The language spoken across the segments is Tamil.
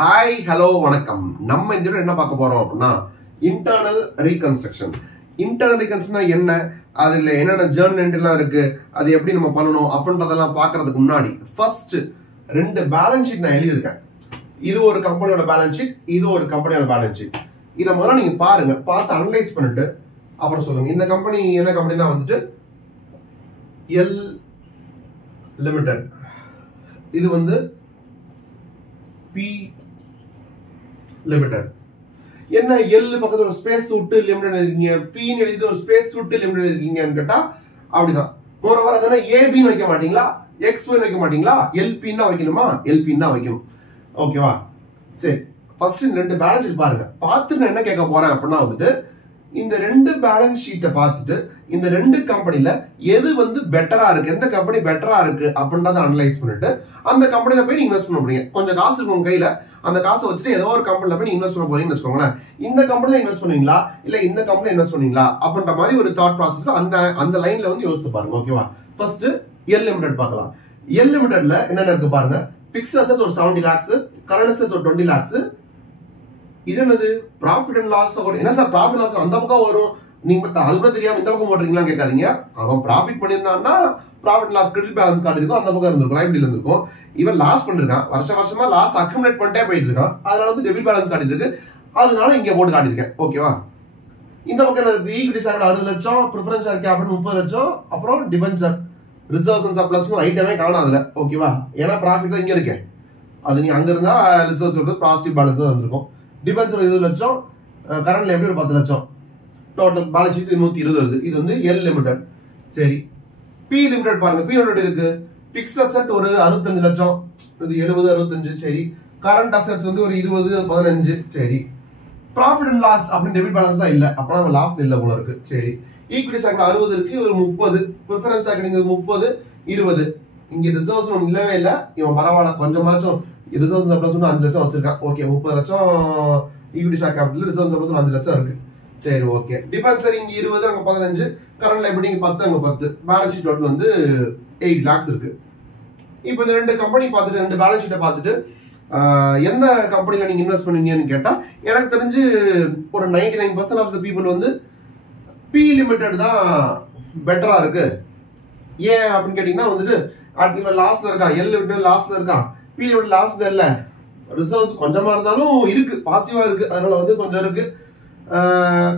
ஹாய் ஹலோ வணக்கம். நம்ம இந்த வீடியோ என்ன பார்க்க போறோம் அப்படின்னா இன்டர்னல் ரீகன்ஸ்ட்ரக்ஷன். இன்டர்னல் ரீகன்ஸ்ட்ரக்ஷன் என்ன, அதுல என்னென்ன ஜேர்னல் எல்லாம் இருக்கு, அது எப்படி நம்ம பண்ணணும் அப்படின்றதெல்லாம் பார்க்கறதுக்கு முன்னாடி ஃபர்ஸ்ட் ரெண்டு பேலன்ஸ் ஷீட் நான் எழுதியிருக்கேன். இது ஒரு கம்பெனியோட பேலன்ஸ் ஷீட், இது ஒரு கம்பெனியோட பேலன்ஸ் ஷீட். இதை முதல்ல நீங்க பாருங்க, பார்த்து அனலைஸ் பண்ணிட்டு அப்புறம் சொல்லுங்க. இந்த கம்பெனி என்ன கம்பெனினா வந்துட்டு எல் லிமிடெட், இது வந்து பி லிமிடெட். என்ன எல் பக்கத்துல ஒரு ஸ்பேஸ் விட்டு லிமிடெட் எழுதிருக்கீங்க, பின்னு எழுதிட்டு ஒரு ஸ்பேஸ் விட்டு லிமிடெட் எழுதிருக்கீங்கன்னு கேட்டா அப்படிதான். மோரோவர் அதனால ஏபின்னு வைக்க மாட்டீங்களா, எக்ஸ் வைக்க மாட்டீங்களா, எல்பின்னு தான் வைக்கணுமா, எல்பின்னு தான் வைக்கணும். ஓகேவா? சரி, ஃபர்ஸ்ட் ரெண்டு பேலன்ஸ் ஷீட் பாருங்க. பார்த்து நான் என்ன கேட்க போறேன் அப்படின்னா வந்துட்டு இந்த ரெண்டு பேலன்ஸ் ஷீட்டை பார்த்துட்டு இந்த ரெண்டு கம்பெனில எது வந்து பெட்டரா இருக்கு, எந்த கம்பெனி பெட்டரா இருக்கு அப்படின்றத அனலைஸ் பண்ணிட்டு அந்த கம்பெனில போய் நீங்க இன்வெஸ்ட் பண்ண போறீங்க. கொஞ்சம் காசு இருக்கும் உங்க கையில, அந்த காசை வச்சுட்டு ஏதோ ஒரு கம்பெனில போய் நீங்க இன்வெஸ்ட் பண்ண போறீங்கன்னு வச்சுக்கோங்களேன். இந்த கம்பெனில இன்வெஸ்ட் பண்ணுவீங்களா இல்ல இந்த கம்பெனில இன்வெஸ்ட் பண்ணுவீங்களா அப்படின்ற மாதிரி ஒரு தாட் ப்ராசஸ்ல அந்த லைன்ல வந்து யோசித்து பாருங்க. ஓகேவா? ஃபர்ஸ்ட் எல் லிமிடெட் பார்க்கலாம். எல் லிமிடெட்ல என்னென்ன இருக்கு பாருங்க. பிக்ஸ்ட் அசெட்ஸ் ஒரு 70 lakhs, கரண்ட் அசெட்ஸ் ஒரு 20 lakhs. இது என்னது ப்ராஃபிட் அண்ட் லாஸ். என்ன சார் ப்ராஃபிட் லாஸ் அந்த பக்கம் வரும், நீங்க அது கூட தெரியாம இந்த பக்கம் போடுறீங்களா கேட்காதீங்க. அவன் ப்ராஃபிட் பண்ணியிருந்தான்னா profit loss credit balance card இருக்கும், அந்த பக்கம் இருந்திருக்கும், இப்படி இருந்திருக்கும். இவன் லாஸ் பண்ணிருக்கான், வருஷமா லாஸ் அக்யூமுலேட் பண்ணிட்டே போயிட்டு இருக்கான், அதனால வந்து டெபிட் பேலன்ஸ் காட்டிட்டு இருக்கு, அதனால இங்க போட்டு காட்டியிருக்கேன். ஓகேவா? இந்த பக்கம் ஈக்விட்டி ஷேர் 60 லட்சம், ப்ரிஃபரன்ஸ் ஷேர் கேபிட்டல் 30 லட்சம், அப்புறம் டிபென்ச்சர் ரிசர்வ்ஸ் அண்ட் சர்ப்ளஸ் ஐட்டமே காணாதுல. ஓகேவா? ஏன்னா ப்ராஃபிட் தான் இங்க இருக்கேன், அது நீ அங்க இருந்தா ரிசர்வ்ஸ் இருக்கு, பாசிட்டிவ் பேலன்ஸ் தான் வந்திருக்கும். டிபென்ச்சர் 20 லட்சம், கரண்ட்ல எப்படி ஒரு 10 லட்சம், டோட்டல் பேலன்ஸ் ஷீட் 120 வருது. இது வந்து எல் லிமிடெட். சரி, பி லிமிடெட் பாருங்க. பி லிமிடெட் இருக்கு பிக்ஸ்ட் அசெட் ஒரு 65 லட்சம், இது 70 65. சரி, கரண்ட் அசெட்ஸ் வந்து ஒரு 20 15. சரி, ப்ராஃபிட் அண்ட் லாஸ் அப்படின்னு டெபிட் பேலன்ஸ் தான் இல்ல, அப்ப நம்ம லாஸ் இல்ல போல இருக்கு. சரி, ஈக்விட்டி ஷேர் 60 இருக்கு, ஒரு 30, ப்ரிஃபரன்ஸ் ஷேர் 30 20. இங்க ரிசர்வ்ஸ் ஒன்றும் இல்லவே இல்லை, இவன் பரவாயில்ல கொஞ்சமாச்சும் ரிசர்வ்ஸ் சர்ப்ளஸ் 5 லட்சம் வச்சிருக்கான். ஓகே, 30 லட்சம் equity share capital, reserve surplus 5 லட்சம் இருக்கு. சரி, ஓகே. டிபென்ச்சர் இங்க 20, அங்க 15, கரண்ட்ல எப்படி இங்க 10 அங்க 10. பேலன்ஸ் ஷீட் டோட்டல் வந்து 8 lakhs இருக்கு. இப்போ இந்த ரெண்டு கம்பெனி பார்த்துட்டு ரெண்டு பேலன்ஸ் ஷீட்டை பார்த்துட்டு எந்த கம்பெனில நீங்க இன்வெஸ்ட் பண்ணுவீங்கன்னு கேட்டா எனக்கு தெரிஞ்சு ஒரு 99% ஆஃப் த பீப்புள் வந்து பி லிமிடெட் தான் பெட்டரா இருக்கு. ஏன் அப்படின்னு கேட்டீங்கன்னா வந்துட்டு லாஸ்ட்ல இருக்கா, எல் லிமிடெட் லாஸ்ட்ல இருக்கா, பி லிமிடெட் லாஸ்ட்ல இல்ல, ரிசர்வ்ஸ் கொஞ்சமா இருந்தாலும் இருக்கு, பாசிட்டிவா இருக்கு, அதனால வந்து கொஞ்சம் இருக்கு.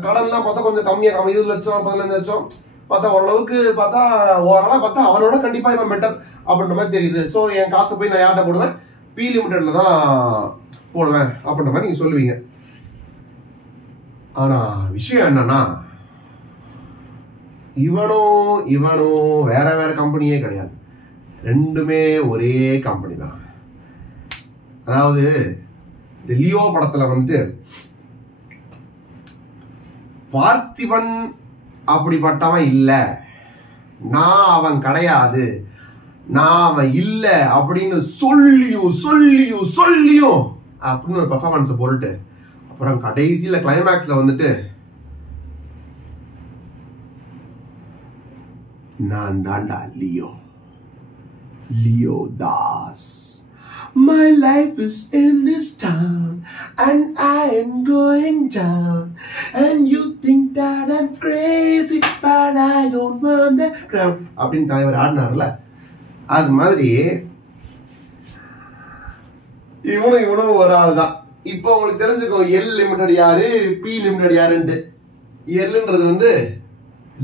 கடன்லாம் பார்த்தா கொஞ்சம் கம்மியா 20 லட்சம் 15 லட்சம் பார்த்தா ஓரளவுக்கு பார்த்தா ஓரளவு பார்த்தா அவனோட கண்டிப்பா இவன் பெட்டர் அப்படின்ற மாதிரி தெரியுது. ஸோ என் காசை போய் நான் யார்கிட்ட போடுவேன், பி லிமிடெட்ல தான் போடுவேன் அப்படின்ற மாதிரி நீங்க சொல்லுவீங்க. ஆனா விஷயம் என்னன்னா இவனும் வேற வேற கம்பெனியே கிடையாது, ரெண்டுமே ஒரே கம்பெனி தான். அதாவது இந்த லியோ படத்துல வந்துட்டு பார்த்திபன் அப்படிப்பட்டவன் இல்ல, நான் அவன் கிடையாது, நான் அவன் இல்ல அப்படின்னு சொல்லியும் அப்படின்னு ஒரு பெர்ஃபார்மன்ஸ் போட்டுட்டு அப்புறம் கடைசியில கிளைமேக்ஸ்ல வந்துட்டு நான் தாண்டா Leo Das. My life is in this town and I am going down and you think that I'm crazy but I don't want that crown அப்படின்னு தலைவர் ஆடினார்ல, அது மாதிரி இவனும் ஒரு ஆள் தான். இப்போ உங்களுக்கு தெரிஞ்சுக்கோ எல் லிமிடெட் யாரு, பி லிமிடெட் யாருன்ட்டு. எல்ன்றது வந்து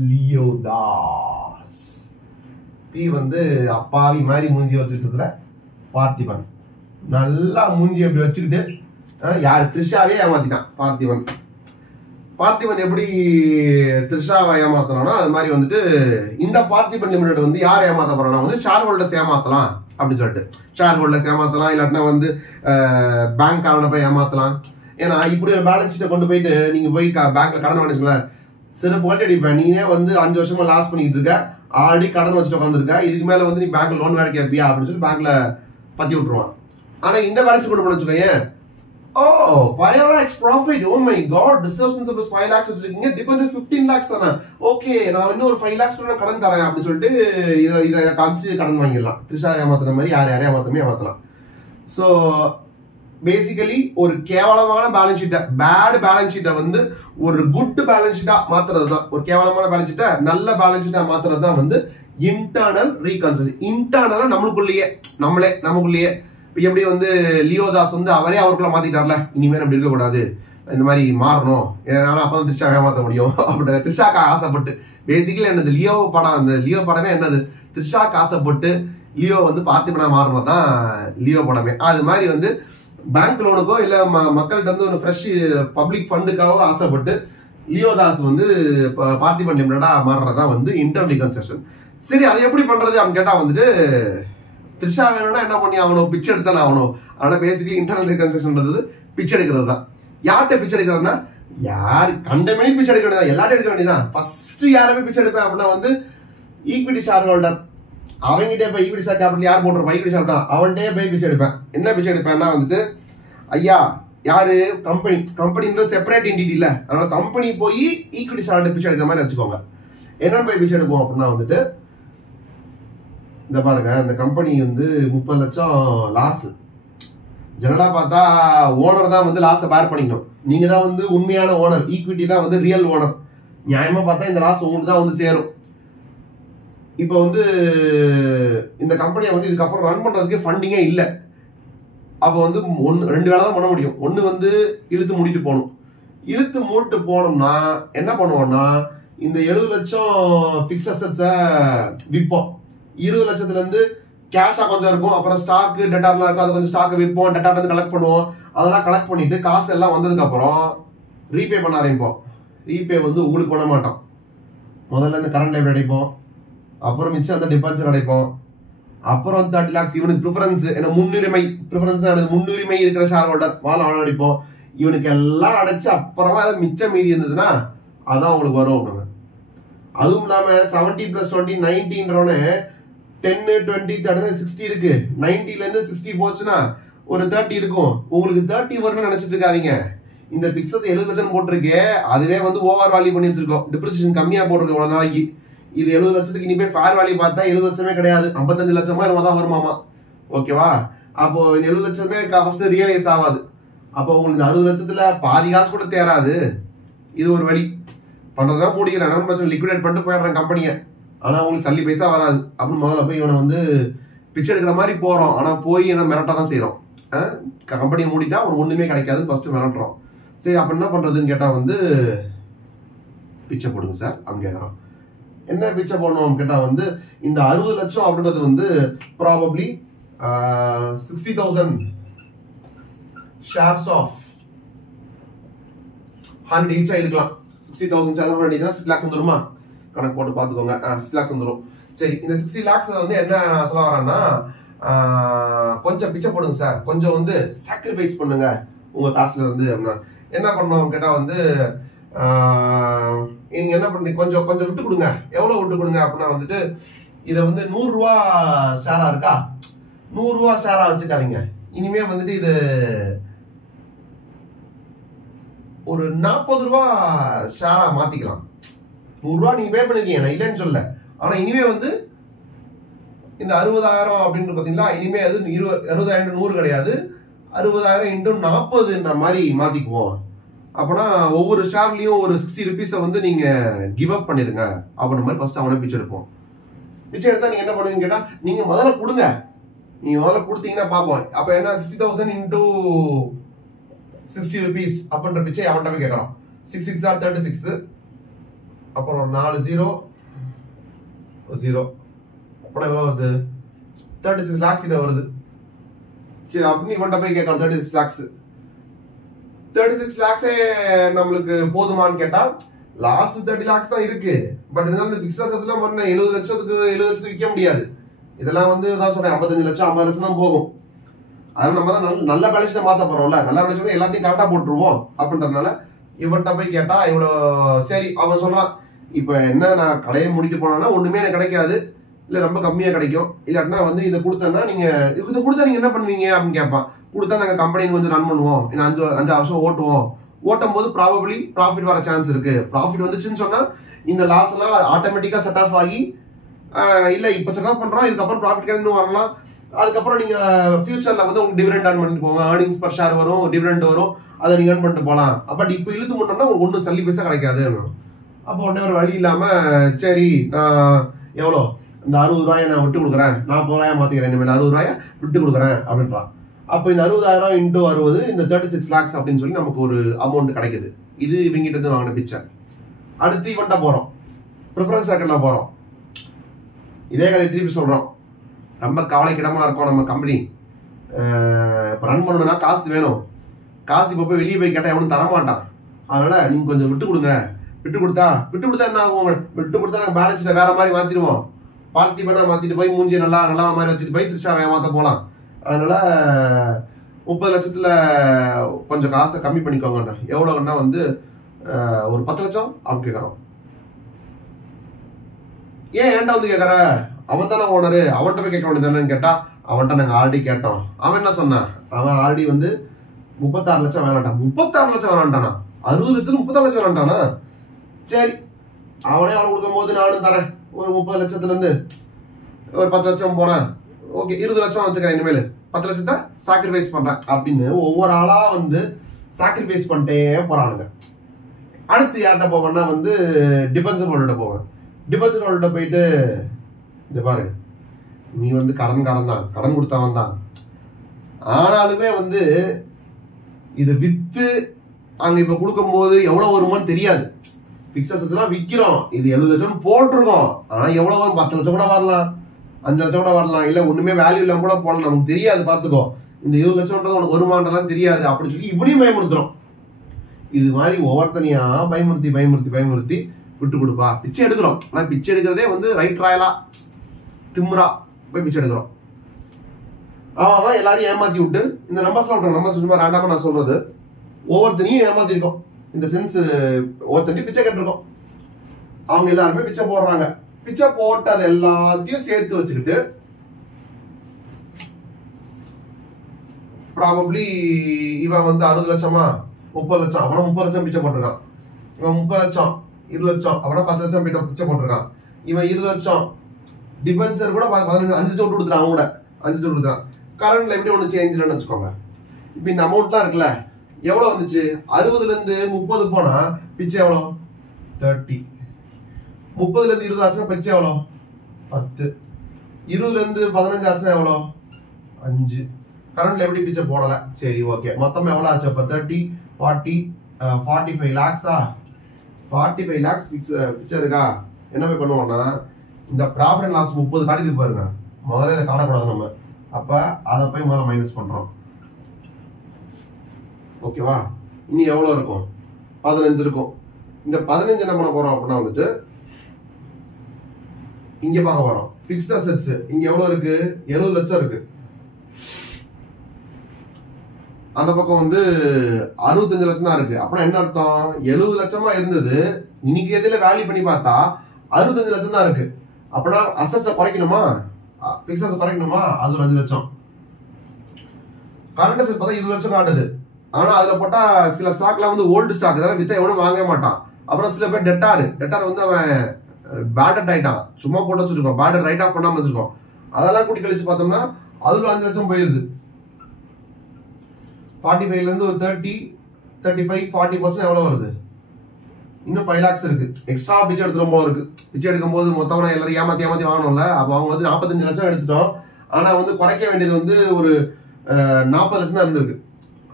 லியோ தாஸ், பி வந்து அப்பாவி மாதிரி மூஞ்சி வச்சுட்டு இருக்கிற பார்த்திபன். நல்லா மூஞ்சி அப்படி வச்சுக்கிட்டு யாரு த்ரிஷாவே ஏமாத்திட்டான் பார்த்திபன் எப்படி த்ரிஷாவை ஏமாத்தனா அது மாதிரி வந்துட்டு இந்த பார்த்திபன் லிமிடெட் வந்து யார் ஏமாத்த போறானா வந்து ஷேர் ஹோல்டர்ஸ் ஏமாத்தலாம் அப்படின்னு சொல்லிட்டு, ஷேர் ஹோல்டர்ஸ் ஏமாத்தலாம், இல்லாட்டினா வந்து பேங்க் காரனை போய் ஏமாத்தலாம். ஏன்னா இப்படி ஒரு பேலன்ஸ் ஷீட்டை கொண்டு போயிட்டு நீங்க போய் பேங்க்ல கடன் வாங்கிச்சுங்களேன், சிறப்பு வாட்டி அடிப்பேன். நீனே வந்து 5 வருஷமா லாஸ் பண்ணிட்டு இருக்க, ஆல்ரெடி கடன் வச்சுட்டு உட்காந்துருக்க, இதுக்கு மேல வந்து நீ பேங்க்ல லோன் வேற கேட்பியா அப்படின்னு சொல்லி பேங்க்ல பத்தி விட்டுருவான். ஆனா இந்த பேலன்ஸ் கொண்டு போன வச்சுக்கோங்க, oh 5 lakhs profit, oh my god, reserves and surplus 5 lakhs வச்சிருக்கீங்க, டிபென்சர் 15 lakhs தானே, ஓகே நான் இன்னும் ஒரு 5 lakhs கூட கடன் தரேன் அப்படின்னு சொல்லிட்டு இதை காமிச்சு கடன் வாங்கிடலாம். த்ரிஷா ஏமாத்துற மாதிரி யாரையும் ஏமாத்தலாம். ஸோ பேசிக்கலி ஒரு கேவலமான பேலன்ஸ் ஷீட்டை, பேட் பேலன்ஸ் ஷீட்டை வந்து ஒரு குட் பேலன்ஸ் ஷீட்டா மாத்துறது தான். ஒரு கேவலமான பேலன்ஸ் ஷீட்டை நல்ல பேலன்ஸ் ஷீட்டா மாத்துறது தான் வந்து இன்டர்னல் ரீகன்சிலியேஷன். இன்டர்னலா நமக்குள்ளேயே எப்படி வந்து லியோதாஸ் வந்து அவருக்குள்ள மாத்திட்டார்ல, இனிமேல் அப்படி இருக்கக்கூடாது, இந்த மாதிரி மாறணும், ஏன்னா அப்பதான் த்ரிஷா ஏமாத்த முடியும் அப்படி த்ரிஷாக்கு ஆசைப்பட்டு, பேசிக்கலி என்னது லியோ படம், அந்த லியோ படமே என்னது, த்ரிஷாக்கு ஆசைப்பட்டு லியோ வந்து பார்த்திபனா மாறினதான் லியோ படமே. அது மாதிரி வந்து பேங்க் லோனுக்கோ இல்ல மக்கள்கிட்ட இருந்து ஒரு ஃப்ரெஷ் பப்ளிக் ஃபண்டுக்காகவோ ஆசைப்பட்டு லியோதாஸ் வந்து பார்த்திபன் லிமிடெடா மாறுறதான் வந்து இன்டர்னல் ரீகன்சிலியேஷன். சரி, அதை எப்படி பண்றது அப்படின்னு கேட்டா வந்துட்டு த்ரிஷா வேணும்னா என்ன பண்ணி ஆகணும், பிச்சை எடுத்தானே ஆகணும். அதனால பேசிக்கலி இன்டர்னல் ரீகன்சிலியேஷன் பிச்சை எடுக்கிறது தான். யார்கிட்ட பிச்சை எடுக்கிறதுனா, யாரு கண்ட மணி பிச்சை எடுக்க வேண்டியதான், எல்லாத்தையும் எடுக்க வேண்டியதான். ஃபர்ஸ்ட் யாருமே பிச்சை எடுப்பேன் அப்படின்னா வந்து ஈக்விட்டி ஷேர் ஹோல்டர், அவங்கிட்டே போய் ஈக்விட்டி ஷேர் கேபிட்டல் யார் போட்டுருப்பா, ஈக்விட்டி ஷேர் தான், அவன்கிட்டே போய் பிச்சை எடுப்பேன். என்ன பிச்சை எடுப்பேன்னா வந்துட்டு, ஐயா யாரு கம்பெனின்றது செப்பரேட் என்டிட்டி இல்ல, அதனால கம்பெனி போய் ஈக்விட்டி ஷேர் பிச்சை எடுக்கிற மாதிரி வச்சுக்கோங்க. என்னன்னு போய் பிச்சை எடுப்போம் அப்படின்னா வந்துட்டு, இந்த பாருங்க, இந்த கம்பெனி வந்து 30 லட்சம் லாஸ். ஜெனரலா பார்த்தா ஓனர் தான் வந்து லாஸை பேர் பண்ணிக்கணும், நீங்க தான் வந்து உண்மையான ஓனர், ஈக்விட்டி தான் வந்து ரியல் ஓனர். நியாயமா பார்த்தா இந்த லாஸ் உங்களுக்கு தான் வந்து சேரும். இப்போ வந்து இந்த கம்பெனியை வந்து இதுக்கப்புறம் ரன் பண்றதுக்கு ஃபண்டிங்கே இல்லை. அப்போ வந்து 2 வேலை தான் பண்ண முடியும். ஒன்று வந்து இழுத்து மூடிட்டு போகணும். இழுத்து மூடிட்டு போனோம்னா என்ன பண்ணுவோம்னா, இந்த 70 லட்சம் ஃபிக்ஸ் அசெட்ஸை விற்போம். 20 லட்சத்துல இருந்து கேஷா கொஞ்சம் இருக்கும், அப்புறம் ஸ்டாக்கு டெட்டார்லாம் இருக்கும், அது கொஞ்சம் ஸ்டாக் விற்போம், டெட்டார் வந்து கலெக்ட் பண்ணுவோம். அதெல்லாம் கலெக்ட் பண்ணிட்டு காசு எல்லாம் வந்ததுக்கு அப்புறம் ரீபே பண்ண ஆரம்பிப்போம். ரீபே வந்து உங்களுக்கு பண்ண மாட்டோம். முதல்ல இந்த கரண்ட் லைஃப் அடைப்போம், அப்புறம் மிச்சம் அந்த டிபாசிட் அடைப்போம், அப்புறம் 30 lakhs இவனுக்கு ப்ரிஃபரன்ஸ், என்ன முன்னுரிமை, முன்னுரிமை இருக்கிற ஷேர் ஹோல்டர் அவன் அடிப்போம். இவனுக்கு எல்லாம் அடைச்சு அப்புறமா மிச்சம் மீதி இருந்ததுன்னா அதான் உங்களுக்கு வரும் அப்படிங்க. அதுவும் இல்லாம 70+20 90ன்றோன்னு 10 20 30 60 இருக்கு. 90ல இருந்து 60 போச்சுன்னா ஒரு 30 இருக்கும். உங்களுக்கு 30 வரும்னு நினைச்சிட்டு இருக்காதீங்க. இந்த பிக்சஸ் 70 லட்சம் போட்டிருக்கே, அதுவே வந்து ஓவர் வேல்யூ பண்ணி வச்சிருக்கோம், டிப்ரிசியேஷன் கம்மியா போட்டிருக்கு ஒரு நாளைக்கு. இது 70 லட்சத்துக்கு இனி போய் ஃபேர் வேல்யூ பார்த்தா 70 லட்சமே கிடையாது, 55 லட்சமா தான் வருமாமா. ஓகேவா? அப்போ 70 லட்சமே ஃபர்ஸ்ட் ரியலைஸ் ஆகாது. அப்போ உங்களுக்கு 60 லட்சத்துல பாதி காசு கூட தேராது. இது ஒரு வழி பண்றதா மூடிக்கிறேன், என்ன பிரச்சனை, லிக்விடேட் பண்ணிட்டு போயிடுறேன் கம்பெனியை, ஆனா உங்களுக்கு தள்ளி பைசா வராது அப்படின்னு முதல்ல போய் இவனை வந்து பிச்சை எடுக்கிற மாதிரி போறோம். ஆனா போய் என்ன மிரட்டா தான் செய்யறோம். கம்பெனியை மூடிட்டா அவனுக்கு ஒண்ணுமே கிடைக்காதுன்னு ஃபர்ஸ்ட் மிரட்டுறோம். சரி, அப்ப என்ன பண்றதுன்னு கேட்டா வந்து பிச்சை போடுங்க சார் அப்படின்னு கேட்கறோம். என்ன பிச்சை போடணும் கேட்டா வந்து இந்த 60 லட்சம் அப்படின்றது வந்து ப்ராபப்ளி 60,000 ஷேர்ஸ் ஆஃப் 100 ஈச்சா இருக்கலாம். 60,000 ஷேர்ஸ் ஆஃப் 100 6 lakhs வந்துருமா? கணக்கு போட்டு பாத்துக்கோங்க. 6 lakhs வந்துடும். சரி, இந்த 60 lakhs வந்து என்ன சொல்ல வரேன்னா, கொஞ்சம் பிச்சை போடுங்க சார், கொஞ்சம் வந்து சாக்ரிஃபைஸ் பண்ணுங்க உங்க காசுல இருந்து அப்படின்னா என்ன பண்ணணும் கேட்டா வந்து நீங்க என்ன பண்ணி கொஞ்சம் விட்டு கொடுங்க. எவ்வளவு விட்டு கொடுங்க அப்படின்னா வந்துட்டு இதை வந்து 100 ரூபா ஷேரா இருக்கா, 100 ரூபா ஷேரா வச்சுக்காதீங்க. இனிமே வந்துட்டு இது ஒரு 40 ரூபா ஷேரா மாத்திக்கலாம். 100 ரூபா நீங்க பே பண்ணிருக்கீங்க, நான் இல்லைன்னு சொல்ல. ஆனா இனிமே வந்து இந்த 60,000 அப்படின்னு பாத்தீங்களா, இனிமே அது 60,000 100 கிடையாது, 60,000 × 40ன்ற மாதிரி மாத்திக்குவோம். அப்பனா ஒவ்வொரு ஷேர்லயும் ஒரு 60 rupees வந்து நீங்க கிவ் அப் பண்ணிடுங்க அப்படின்ற மாதிரி ஃபர்ஸ்ட் அவனை பிச்சை எடுப்போம். பிச்சை எடுத்தா நீங்க என்ன பண்ணுவீங்க கேட்டா, நீங்க முதல்ல கொடுங்க, நீங்க முதல்ல கொடுத்தீங்கன்னா பார்ப்போம். அப்ப என்ன 60,000 × 60 rupees அப்படின்ற பிச்சை அவன்கிட்ட போய் கேட்கறோம். 6 6 are 36, அப்புறம் ஒரு 4 0 0, அப்புறம் எவ்வளவு வருது, 36 lakhs கிட்ட வருது. சரி, அப்படின்னு இவன்கிட்ட போய் கேட்கறோம் 36 lakhs. 36 lakhs நம்மளுக்கு போதுமான்னு கேட்டா லாஸ்ட் 30 lakhs தான் இருக்கு. பட் இருந்தாலும் இந்த பிக்ஸ்ட் அசெட்ஸ் எல்லாம் பண்ண 70 லட்சத்துக்கு விற்க முடியாது. இதெல்லாம் வந்து தான் சொல்றேன் 55 லட்சம் 50 லட்சம் தான் போகும். அதனால நம்ம தான் நல்ல பேலன்ஸ்ல மாத்த போறோம்ல, நல்ல பேலன்ஸ் எல்லாத்தையும் கரெக்டா போட்டுருவோம் அப்படின்றதுனால இவன்கிட்ட போய் கேட்டா இவ்வளவு. சரி, அவன் சொல்றான், இப்ப என்ன நான் கடையை மூடிட்டு போனா ஒண்ணுமே எனக்கு கிடைக்காது, இல்ல ரொம்ப கம்மியா கிடைக்கும், இல்லாட்டினா வந்து இதை கொடுத்தேன்னா நீங்க இதை கொடுத்தா நீங்க என்ன பண்ணுவீங்க அப்படின்னு கேட்பான். கொடுத்தா நாங்க கம்பெனி கொஞ்சம் ரன் பண்ணுவோம், 5 வருஷம் ஓட்டுவோம், ஓட்டும் போது ப்ராபபிளி ப்ராஃபிட் வர சான்ஸ் இருக்கு. ப்ராஃபிட் வந்துச்சுன்னு சொன்னா இந்த லாஸ் எல்லாம் ஆட்டோமேட்டிக்கா செட் ஆஃப் ஆகி இல்ல இப்ப செட் ஆஃப் பண்றோம், இதுக்கப்புறம் ப்ராஃபிட் இன்னும் வரலாம், அதுக்கப்புறம் நீங்க ஃபியூச்சர்ல வந்து உங்களுக்கு டிவிடெண்ட் ஏர்ன் பண்ணிட்டு போங்க, ஏர்னிங்ஸ் பர் ஷேர் வரும், டிவிடெண்ட் வரும், அதை நீங்க ஏர்ன் பண்ணிட்டு போகலாம். பட் இப்போ இழுத்து முட்டோம்னா உங்களுக்கு ஒன்றும் சல்லி பைசா கிடைக்காது. அப்போ உடனே ஒரு வழி இல்லாம சரி நான் எவ்வளோ இந்த 60 ரூபாயை நான் விட்டு கொடுக்குறேன், 40 ரூபாயா மாத்திக்கிறேன், இனிமேல் 60 ரூபாயை விட்டு கொடுக்குறேன் அப்படின்றான். அப்போ இந்த 60,000 இன்டூ 60 இந்த 36 lakhs அப்படின்னு சொல்லி நமக்கு ஒரு அமௌண்ட் கிடைக்குது. இது இவங்கிட்ட இருந்து வாங்கின பிச்சை. அடுத்து இவன்ட்ட போறோம், ப்ரிஃபரன்ஸ் சர்க்கிள்ல போறோம். இதே கதை திருப்பி சொல்றோம். ரொம்ப கவலைக்கிடமா இருக்கும் நம்ம கம்பெனி. இப்போ ரன் பண்ணணும்னா காசு வேணும். காசு இப்போ போய் வெளியே போய் கேட்டால் எவனும் தரமாட்டான். அதனால நீங்க கொஞ்சம் விட்டு கொடுங்க. விட்டு கொடுத்தா என்ன ஆகும்? விட்டு கொடுத்தா நாங்கள் பேலன்ஸ்ல வேற மாதிரி மாத்திடுவோம். பார்த்திபனா மாத்திட்டு போய் மூஞ்சி நல்லா மாதிரி வச்சுட்டு போய் திருஷாவை ஏமாத்த போகலாம். அதனால 30 லட்சத்துல கொஞ்சம் காசை கம்மி பண்ணிக்கோங்க. எவ்வளோன்னா வந்து ஒரு 10 லட்சம் அப்படி கேட்குறோம். ஏன் ஏன்டா வந்து கேட்குற? அவன் தானே ஓனரு, அவன்கிட்ட போய் கேட்க வேண்டியதானு கேட்டா, அவன்கிட்ட நாங்கள் ஆல்ரெடி கேட்டோம். அவன் என்ன சொன்னான்? அவன் ஆல்ரெடி வந்து 36 லட்சம் வேணாட்டான். 36 லட்சம் வேணான்ட்டானா? 60 லட்சத்துல 36 லட்சம் வேணான்ட்டானா? சரி, அவனே அவன் கொடுக்கும் போது நானும் தரேன். ஒரு 30 லட்சத்துல இருந்து ஒரு 10 லட்சம் போனேன். ஓகே, 20 லட்சம் வச்சுக்கிறேன், இனிமேல் 10 லட்சத்தை சாக்ரிஃபைஸ் பண்றேன் அப்படின்னு ஒவ்வொரு ஆளா வந்து சாக்ரிஃபைஸ் பண்ணிட்டே போறானுங்க. அடுத்து யார்கிட்ட போவேன்னா வந்து டிபென்சர் ஹோல்டர்கிட்ட போவேன். டிபென்சர் ஹோல்டர்கிட்ட போயிட்டு, இந்த பாரு நீ வந்து கடன்காரன் தான், கடன் கொடுத்தவன் தான், ஆனாலுமே வந்து இதை வித்து அங்க இப்ப கொடுக்கும் போது எவ்வளவு வருமானு தெரியாது. பிக்சர்ஸ் எல்லாம் விற்கிறோம், இது 70 லட்சம் போட்டிருக்கோம், ஆனா எவ்வளவு வரும்? 10 லட்சம் கூட வரலாம், 5 லட்சம் கூட வரலாம், இல்ல ஒண்ணுமே வேல்யூ இல்லாம கூட போடலாம், நமக்கு தெரியாது. பாத்துக்கோ, இந்த 20 லட்சம்ன்றது உனக்கு வருமானம்லாம் தெரியாது அப்படின்னு சொல்லி இவனையும் பயமுறுத்துறோம். இது மாதிரி ஒவ்வொருத்தனையா பயமுறுத்தி விட்டு கொடுப்பா, பிச்சை எடுக்கிறோம். ஆனா பிச்சை எடுக்கிறதே வந்து ரைட் ராயலா திமுறா போய் பிச்சை எடுக்கிறோம். அவன் எல்லாரையும் ஏமாத்தி விட்டு இந்த நம்பர்ஸ்லாம் விட்டுறோம். நம்பர்ஸ் சும்மா ரேண்டமா நான் சொல்றது, ஒவ்வொருத்தனையும் ஏமாத்திருக்கோம். இந்த சென்ஸ் ஒவ்வொருத்தனையும் பிச்சை கேட்டிருக்கோம். அவங்க எல்லாருமே பிச்சை போடுறாங்க. பிச்சை போட்டு அதை எல்லாத்தையும் சேர்த்து வச்சுக்கிட்டு ப்ராபப்ளி இவன் வந்து 60 லட்சமா 30 லட்சம், அவன 30 லட்சம் பிச்சை போட்டிருக்கான். இவன் 30 லட்சம் 20 லட்சம், அவன 10 லட்சம் பிச்சை போட்டிருக்கான். இவன் 20 லட்சம் டிபென்சர் கூட 15 5 லட்சம் விட்டு கொடுத்துறான். அவங்க கூட 5 லட்சம் கொடுத்துறான். கரண்ட்ல எப்படி ஒண்ணு சேஞ்ச் வச்சுக்கோங்க. இப்ப இந்த அமௌண்ட்லாம் இருக்குல்ல, எவ்வளவு வந்துச்சு? 60ல இருந்து 30 போனா பிச்சை எவ்வளோ? 30. 30ல இருந்து 20 ஆச்சுன்னா பிச்சை எவ்வளோ? 10. 20ல இருந்து 15 ஆச்சுன்னா எவ்வளோ? 5. கரண்ட்ல எப்படி பிச்சை போடல? சரி, ஓகே, மொத்தமா எவ்வளவு ஆச்சு? அப்ப 30 40 45 லேக்ஸா? 45 லேக்ஸ் பிச்சை இருக்கா? என்ன போய் பண்ணுவோம்னா, இந்த ப்ராஃபிட் அண்ட் லாஸ் 30 காட்டிட்டு பாருங்க, முதல்ல இதை காட்டக்கூடாது நம்ம. அப்ப அதை போய் முதல்ல மைனஸ் பண்றோம். ஓகேவா? இனி எவ்வளவு இருக்கும்? 15 இருக்கும். இந்த 15 என்ன பண்ண போறோம் அப்படின்னா வந்துட்டு இங்க பார்க்க போறோம். பிக்ஸ்ட் அசெட்ஸ் இங்க எவ்வளவு இருக்கு? 70 லட்சம் இருக்கு. அந்த பக்கம் வந்து 65 லட்சம் தான் இருக்கு. அப்படின்னா என்ன அர்த்தம்? 70 லட்சமா இருந்தது, இன்னைக்கு எதுல வேல்யூ பண்ணி பார்த்தா 65 லட்சம் தான் இருக்கு. அப்படின்னா அசெட்ஸை குறைக்கணுமா? பிக்சர்ஸ் குறைக்கணுமா? அது ஒரு 5 லட்சம். கரண்ட் அசெட் பார்த்தா 20 லட்சம் காட்டுது. ஆனா அதுல போட்டா சில ஸ்டாக்ல வந்து ஓல்டு ஸ்டாக், இதெல்லாம் வித்தா எவனும் வாங்க மாட்டான். அப்புறம் சில பேர் டெட்டார் வந்து அவன் பேடட் ஆயிட்டான், சும்மா போட்டு வச்சிருக்கோம், பேடட் ரைட் ஆஃப் பண்ணாம வச்சிருக்கோம். அதெல்லாம் கூட்டி கழிச்சு பார்த்தோம்னா அதுல 5 லட்சம் போயிருது. 45ல இருந்து ஒரு 30 35 40% எவ்வளவு வருது? இன்னும் 5 lakhs இருக்கு. எக்ஸ்ட்ரா பிச்சை எடுத்துரும் போல இருக்கு. பிச்சை எடுக்கும் போது மொத்தமா எல்லாரும் ஏமாத்தி வாங்கணும்ல. அப்ப அவங்க வந்து 45 லட்சம் எடுத்துட்டோம். ஆனா வந்து குறைக்க வேண்டியது வந்து ஒரு 40 லட்சம் தான் இருந்திருக்கு.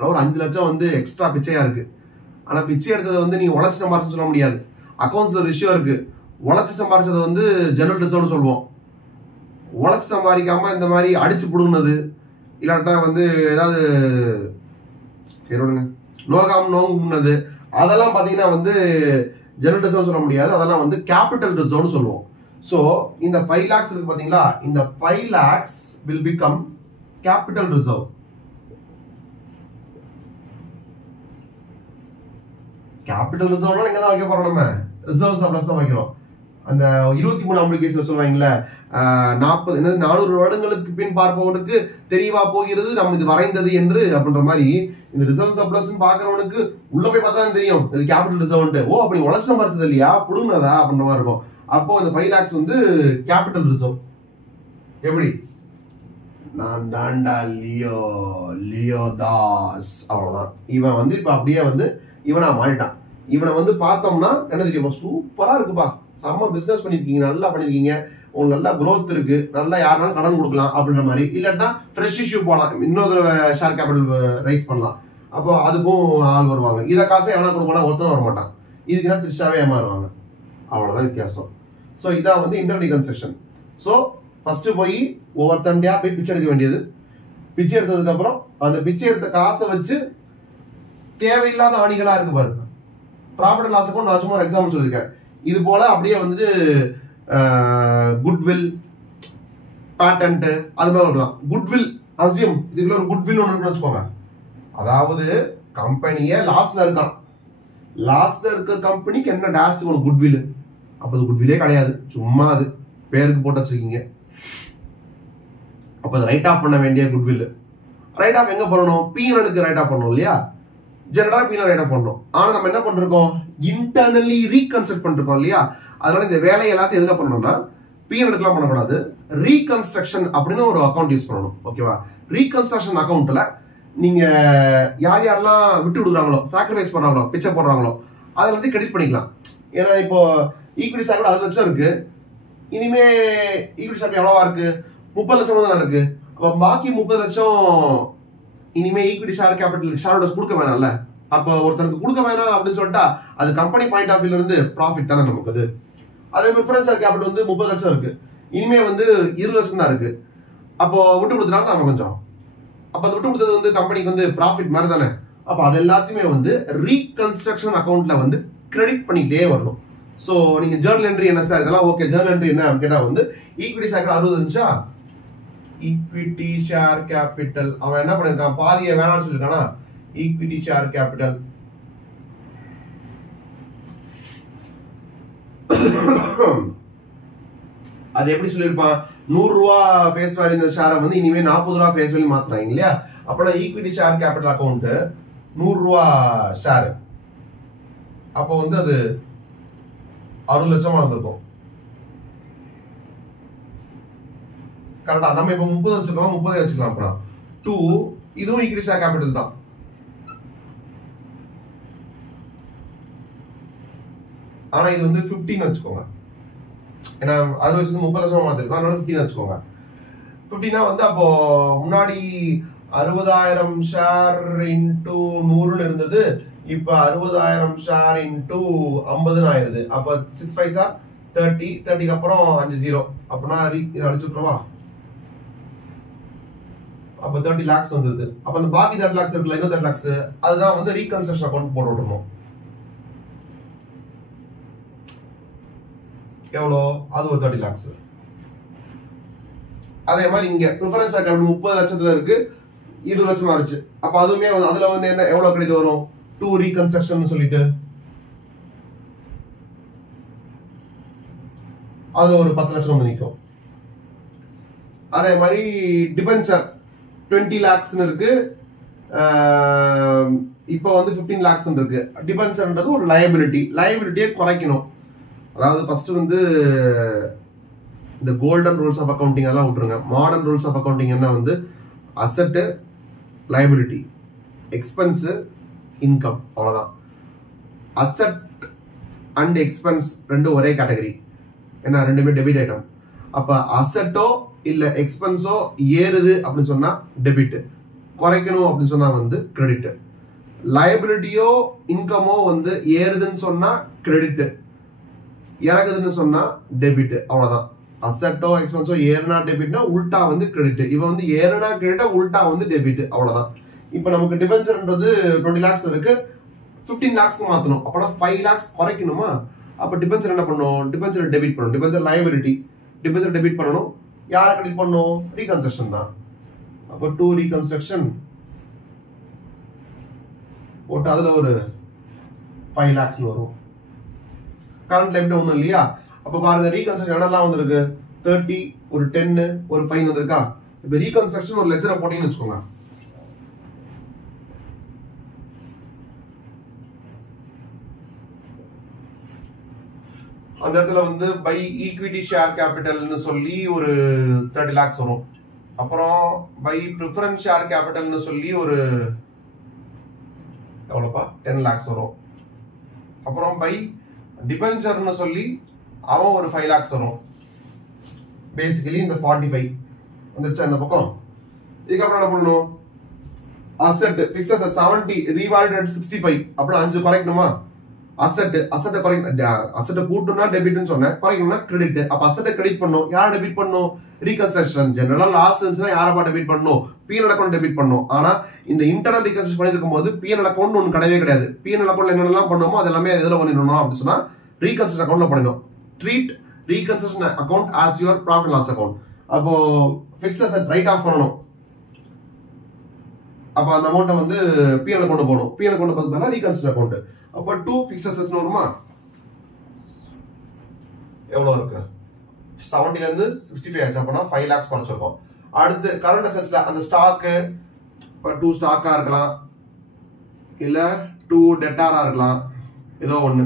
ஒரு 5 லட்சம் வந்து எக்ஸ்ட்ரா பிச்சையா இருக்கு. ஆனா பிச்சை எடுத்ததை வந்து நீ உழைச்சி சம்பாரிச்சு சொல்ல முடியாது. அக்கௌண்ட்ஸ்ல ஒரு விஷயம் இருக்கு, உழைச்சி சம்பாரிச்சதை வந்து ஜெனரல் ரிசர்வ்னு சொல்லுவோம். உழைச்சி சம்பாதிக்காம இந்த மாதிரி அடிச்சு புடுங்கினது, இல்லாட்டா வந்து ஏதாவது சரி விடுங்க நோங்கு, அதெல்லாம் பாத்தீங்கன்னா வந்து ஜெனரல் ரிசர்வ் சொல்ல முடியாது. அதெல்லாம் வந்து கேபிட்டல் ரிசர்வ்னு சொல்லுவோம். சோ இந்த 5 lakhs இருக்கு பாத்தீங்களா, இந்த 5 lakhs will become capital reserve. Capital ரிசர்வ்னா எங்க தான் வைக்க போறோம்? நம்ம ரிசர்வ் சர்ப்ளஸ் தான் வைக்கிறோம். அந்த 23 கேஸ்ல சொல்லுவாங்கல்ல, 400 வருடங்களுக்கு பின் பார்ப்பவனுக்கு தெரியவா போகிறது நம்ம இது வரைந்தது என்று அப்படின்ற மாதிரி, இந்த ரிசர்வ் சர்ப்ளஸ் பாக்குறவனுக்கு உள்ள போய் பார்த்தா தெரியும் இது கேபிட்டல் ரிசர்வ். ஓ, அப்படி உழைச்சு சம்பாரிச்சது இல்லையா, புடுங்கினதா அப்படின்ற மாதிரி இருக்கும். அப்போ இந்த 5 lakhs வந்து கேபிட்டல் ரிசர்வ். எப்படி நான் தாண்டா லியோ லியோ தாஸ். அவ்வளவுதான். இவன் வந்து இப்ப அப்படியே வந்து இவனா மாறிட்டான். இவனை வந்து பார்த்தோம்னா என்ன தெரியுமா, சூப்பரா இருக்குப்பா, செம்ம பிசினஸ் பண்ணிருக்கீங்க, நல்லா பண்ணிருக்கீங்க, உங்களுக்கு நல்லா growth இருக்கு, நல்லா யாருனாலும் கடன் கொடுக்கலாம் அப்படின்ற மாதிரி. இல்லாட்டா ஃப்ரெஷ் இஷ்யூ போகலாம், இன்னொரு ஷேர் கேபிட்டல் ரைஸ் பண்ணலாம். அப்போ அதுக்கும் ஆள் வருவாங்க. இதை காசை எவனா கொடுக்கலாம், ஒருத்தரும் வர மாட்டான். இதுக்குன்னா திருச்சாவே ஏமாறுவாங்க. அவ்வளவுதான் வித்தியாசம். ஸோ இதான் வந்து இன்டர்னல் கன்ஸ்ட்ரக்ஷன். ஸோ ஃபர்ஸ்ட் போய் ஒவ்வொருத்தண்டியா போய் பிச்சை எடுக்க வேண்டியது. பிச்சை எடுத்ததுக்கு அப்புறம் அந்த பிச்சை எடுத்த காசை வச்சு தேவையில்லாத ஆணிகளா இருக்கு பாருங்க. ப்ராஃபிட் அண்ட் லாஸுக்கும் நான் சும்மா ஒரு எக்ஸாம்பிள் சொல்லியிருக்கேன். இது போல அப்படியே வந்து குட்வில், பேட்டன்ட் அது மாதிரி இருக்கலாம். குட்வில் அசியம், இதுக்குள்ள ஒரு குட்வில் ஒன்று இருக்குன்னு வச்சுக்கோங்க. அதாவது கம்பெனியே லாஸ்ல இருக்கான், லாஸ்ட்ல இருக்க கம்பெனிக்கு என்ன டேஸ் ஒரு குட்வில். அப்ப அது குட்விலே கிடையாது, சும்மா அது பேருக்கு போட்டு வச்சிருக்கீங்க. அப்ப அது ரைட் ஆஃப் பண்ண வேண்டிய குட்வில். ரைட் ஆஃப் எங்க பண்ணணும், பீனலுக்கு ரைட் ஆஃப் பண்ணணும் இல்லையா, ஜெனரலா பீனல் ரைட் ஆஃப் பண்ணணும். ஆனா நம்ம என்ன பண்றோம், இன்டர்னலி ரீகன்ஸ்ட்ரக்ட் பண்ணிருக்கோம் இல்லையா. அதனால இந்த வேலையை எல்லாத்தையும் எதுல பண்ணணும்னா பீனலுக்குலாம் பண்ணக்கூடாது, ரீகன்ஸ்ட்ரக்ஷன் அப்படின்னு ஒரு அக்கௌண்ட் யூஸ் பண்ணணும். ஓகேவா. ரீகன்ஸ்ட்ரக்ஷன் அக்கௌண்ட்ல நீங்க யார் யாரெல்லாம் விட்டு விடுறாங்களோ, சாக்ரிஃபைஸ் பண்றாங்களோ, பிச்சை போடுறாங்களோ அதெல்லாத்தையும் கிரெடிட் பண்ணிக்கலாம். ஏன்னா இப்போ ஈக்விட்டி ஷேர் 60 லட்சம் இருக்கு, இனிமே ஈக்விட்டி ஷேர் எவ்வளவா இருக்கு, 30 லட்சம் தான் இருக்கு. அப்ப பாக்கி 30 லட்சம் இனிமே equity share capital share holders கொடுக்க வேணாம்ல. அப்ப ஒருத்தருக்கு கொடுக்க வேணாம் அப்படின்னு சொல்லிட்டா அது கம்பெனி பாயிண்ட் ஆஃப் வியூல இருந்து ப்ராஃபிட் தானே நமக்கு அது. அதே மாதிரி ப்ரிஃபரன்ஸ் ஷேர் கேபிட்டல் வந்து 30 லட்சம் இருக்கு, இனிமே வந்து 20 லட்சம் தான் இருக்கு. அப்போ விட்டு கொடுத்தனால நாம கொஞ்சம், அப்ப அதை விட்டு கொடுத்தது வந்து கம்பெனிக்கு வந்து ப்ராஃபிட் மாதிரி தானே. அப்ப அது எல்லாத்தையுமே வந்து ரீகன்ஸ்ட்ரக்ஷன் அக்கௌண்ட்ல வந்து கிரெடிட் பண்ணிக்கிட்டே வரணும். ஸோ நீங்க ஜேர்னல் என்ட்ரி என்ன சார் இதெல்லாம் ஓகே, ஜேர்னல் என்ட்ரி என்ன கேட்டா வந்து ஈக்விட்டி ஷேர் 60 இருந்துச்சா, ஈக்விட்டி ஷேர் கேபிட்டல் அவன் என்ன பண்ணிருக்கான், பாதியை வேணாம்னு சொல்லிருக்கானா, ஈக்விட்டி ஷேர் கேபிட்டல் அது எப்படி சொல்லிருப்பான், 100 ரூபா ஃபேஸ் வேல்யூ இந்த ஷேரை வந்து இனிமே 40 ரூபா ஃபேஸ் வேல்யூ மாத்துறாங்க இல்லையா. அப்ப ஈக்விட்டி ஷேர் கேபிட்டல் அக்கௌண்ட் 100 ரூபா ஷேர், அப்போ வந்து அது 60 லட்சமா இருந்திருக்கும். கரெக்டா. நம்ம இப்ப 30 வச்சுக்கலாம், 30 வச்சுக்கலாம். அப்புறம் 2 இதுவும் ஈக்விட்டி ஷேர் கேபிட்டல் தான். ஆனா இது வந்து 15 வச்சுக்கோங்க, ஏன்னா அது வச்சு 30 லட்சமா மாத்திருக்கோம், அதனால 15 வச்சுக்கோங்க. 15 வந்து அப்போ முன்னாடி 60,000 ஷேர் இன்டூ 100 இருந்தது, இப்ப 60,000 ஷேர் இன்டூ 50 ஆயிருது. அப்ப 6 5 சார் 30, 30க்கு அப்புறம் 5 0, அப்படின்னா இதை அடிச்சுட்டுருவா. அப்ப 30 lakhs வந்துருது. அப்ப அந்த பாக்கி 30 lakhs இருக்குல்ல, இன்னும் 30 lakhs, அதுதான் வந்து ரீகன்ஸ்ட்ரக்ஷன் அக்கௌண்ட் போட்டு விடணும். எவ்வளோ, அது ஒரு 30 lakhs. அதே மாதிரி இங்க ப்ரிஃபரன்ஸ் அக்கௌண்ட் 30 லட்சத்துல இருக்கு, 20 லட்சம் ஆச்சு. அப்ப அதுவுமே அதுல வந்து என்ன எவ்வளவு கிரெடிட் வரும், 2 ரீகன்ஸ்ட்ரக்ஷன் சொல்லிட்டு அது ஒரு 10 லட்சம் வந்து நிற்கும். அதே மாதிரி டிபென்ச்சர் 20 lakhs இருக்கு, இப்போ வந்து 15 lakhs இருக்கு. டிபென்ச்சர்ன்றது ஒரு லைபிலிட்டியை குறைக்கணும். அதாவது ஃபர்ஸ்ட் வந்து இந்த கோல்டன் ரூல்ஸ் ஆஃப் அக்கவுண்டிங் எல்லாம் விட்டுருங்க. மாடர்ன் ரூல்ஸ் ஆஃப் அக்கவுண்டிங் என்ன வந்து அசெட், லைபிலிட்டி, எக்ஸ்பென்ஸ், இன்கம், அவ்வளவுதான். அசெட் அண்ட் எக்ஸ்பென்ஸ் ரெண்டும் ஒரே கேட்டகரி, ஏன்னா ரெண்டுமே டெபிட் ஐட்டம். அப்ப அசெட்டோ இல்ல எக்ஸ்பென்ஸோ ஏறுது அப்படின்னு சொன்னா டெபிட், குறைக்கணும் அப்படின்னு சொன்னா வந்து கிரெடிட். லைபிலிட்டியோ இன்கமோ வந்து ஏறுதுன்னு சொன்னா கிரெடிட், இறக்குதுன்னு சொன்னா டெபிட், அவ்வளவுதான். அசெட்டோ எக்ஸ்பென்ஸோ ஏறுனா டெபிட்னா உல்டா வந்து கிரெடிட், இவன் வந்து ஏறுனா கிரெடிட், உல்டா வந்து டெபிட், அவ்வளவுதான். இப்ப நமக்கு டிபென்ச்சர்ன்றது 20 lakhs இருக்கு, 15 lakhsக்கு மாத்தணும். அப்பனா 5 lakhs குறைக்கணுமா, அப்ப டிபென்ச்சர் என்ன பண்ணணும், டிபென்ச்சர் டெபிட் பண்ணணும். டிபென்ச்சர் லைபிலிட்டி, டிபென்ச்சர் டெபிட் பண்ணணும். யாரை கிரெடிட் பண்ணணும், ரீகன்ஸ்ட்ரக்ஷன் தான். அப்ப 2 ரீகன்ஸ்ட்ரக்ஷன் போட்டு அதுல ஒரு 5 lakhs வரும். கரண்ட் லைபிலிட்டி ஒண்ணும் இல்லையா. அப்ப பாருங்க ரீகன்ஸ்ட்ரக்ஷன் என்னெல்லாம் வந்திருக்கு, 30, ஒரு 10, ஒரு 5 வந்திருக்கா. இப்ப ரீகன்ஸ்ட்ரக்ஷன் ஒரு லெஜரை போட்டீங்கன்னு வச்சுக்கோங்க. அந்த இடத்துல வந்து பை ஈக்விட்டி ஷேர் கேபிட்டல்னு சொல்லி ஒரு 30 lakhs வரும். அப்புறம் பை ப்ரிஃபரன்ஸ் ஷேர் கேபிட்டல்னு சொல்லி ஒரு எவ்வளோப்பா 10 lakhs வரும். அப்புறம் பை டிபென்ச்சர்னு சொல்லி அவன் ஒரு 5 lakhs வரும். பேசிக்கலி இந்த 45 வந்துருச்சா இந்த பக்கம். இதுக்கப்புறம் என்ன பண்ணணும், அசெட் பிக்ஸ்ட் அசெட் 70 ரீவால்யூட் அட் 65 அப்புறம் 5 குறைக்கணுமா. அசெட் குறைக்க அசெட் கூட்டணும்னா டெபிட்னு சொன்னேன், குறைக்கணும்னா கிரெடிட். அப்ப அசெட் கிரெடிட் பண்ணும், யாரை டெபிட் பண்ணும், ரீகன்ஸ்ட்ரக்ஷன் ஜெனரலா லாஸ் இருந்துச்சுன்னா யாரை டெபிட் பண்ணும், பிஎன்எல் அக்கௌண்ட் டெபிட் பண்ணும். ஆனா இந்த இன்டர்னல் ரீகன்ஸ்ட்ரக்ஷன் பண்ணிருக்கும் போது பிஎன்எல் அக்கௌண்ட் ஒன்று கிடையவே கிடையாது. பிஎன்எல் அக்கௌண்ட்ல என்னெல்லாம் பண்ணுமோ அது எல்லாமே எதுல பண்ணிடணும் அப்படின்னு சொன்னா ரீகன்ஸ்ட்ரக்ஷன் அக்கௌண்ட்ல பண்ணிடணும். Treat reconstruction account as your profit loss account. அப்போ பிக்ஸ்ட் அசெட் ரைட் ஆஃப் பண்ணணும். அப்ப அந்த அமௌண்ட்டை வந்து பிஎன்எல் கொண்டு போகணும். பிஎன்எல் கொண்டு போகிறதுனால ரீகன்ஸ்ட்ரக்ஷன் அக்கௌண்ட். அப்ப 2 ஃபிக்ஸ்ட் அசெட்ஸ் வருமா, எவ்வளவு இருக்கு, 70 ல இருந்து 65 ஆச்சு. அப்பனா 5 lakhs குறைச்சிருக்கோம். அடுத்து கரண்ட் அசெட்ஸ்ல அந்த ஸ்டாக் 2 ஸ்டாக்கா இருக்கலாம், இல்ல 2 டெட்டாரா இருக்கலாம், ஏதோ ஒண்ணு.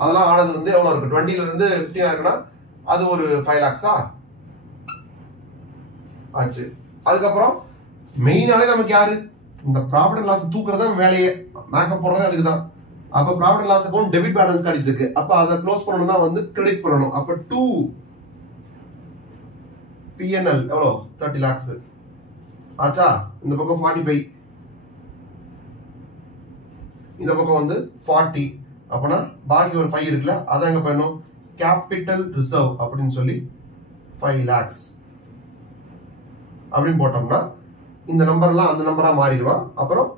அதெல்லாம் ஆனது வந்து எவ்வளவு இருக்கு, 20 ல இருந்து 50 இருக்குன்னா அது ஒரு 5 lakhs ஆச்சு. அதுக்கப்புறம் மெயினாலே நமக்கு யாரு, இந்த ப்ராஃபிட் அண்ட் லாஸ் தூக்குறதா வேலையே, மேக்கப் போடுறது அதுக்கு தான். அப்ப profit and loss account debit balance காட்டிட்டு இருக்கு. அப்ப அதை க்ளோஸ் பண்ணணும்னா வந்து கிரெடிட் பண்ணணும். அப்ப 2 பிஎன்எல் எவ்வளோ 30 lakhs ஆச்சா. இந்த பக்கம் 45, இந்த பக்கம் வந்து 40. அப்பனா பாக்கி ஒரு 5 இருக்குல்ல, அதான் எங்க பண்ணணும், கேபிட்டல் ரிசர்வ் அப்படின்னு சொல்லி 5 lakhs அப்படின்னு போட்டோம்னா இந்த நம்பர்லாம் அந்த நம்பரா மாறிடுவான். அப்புறம்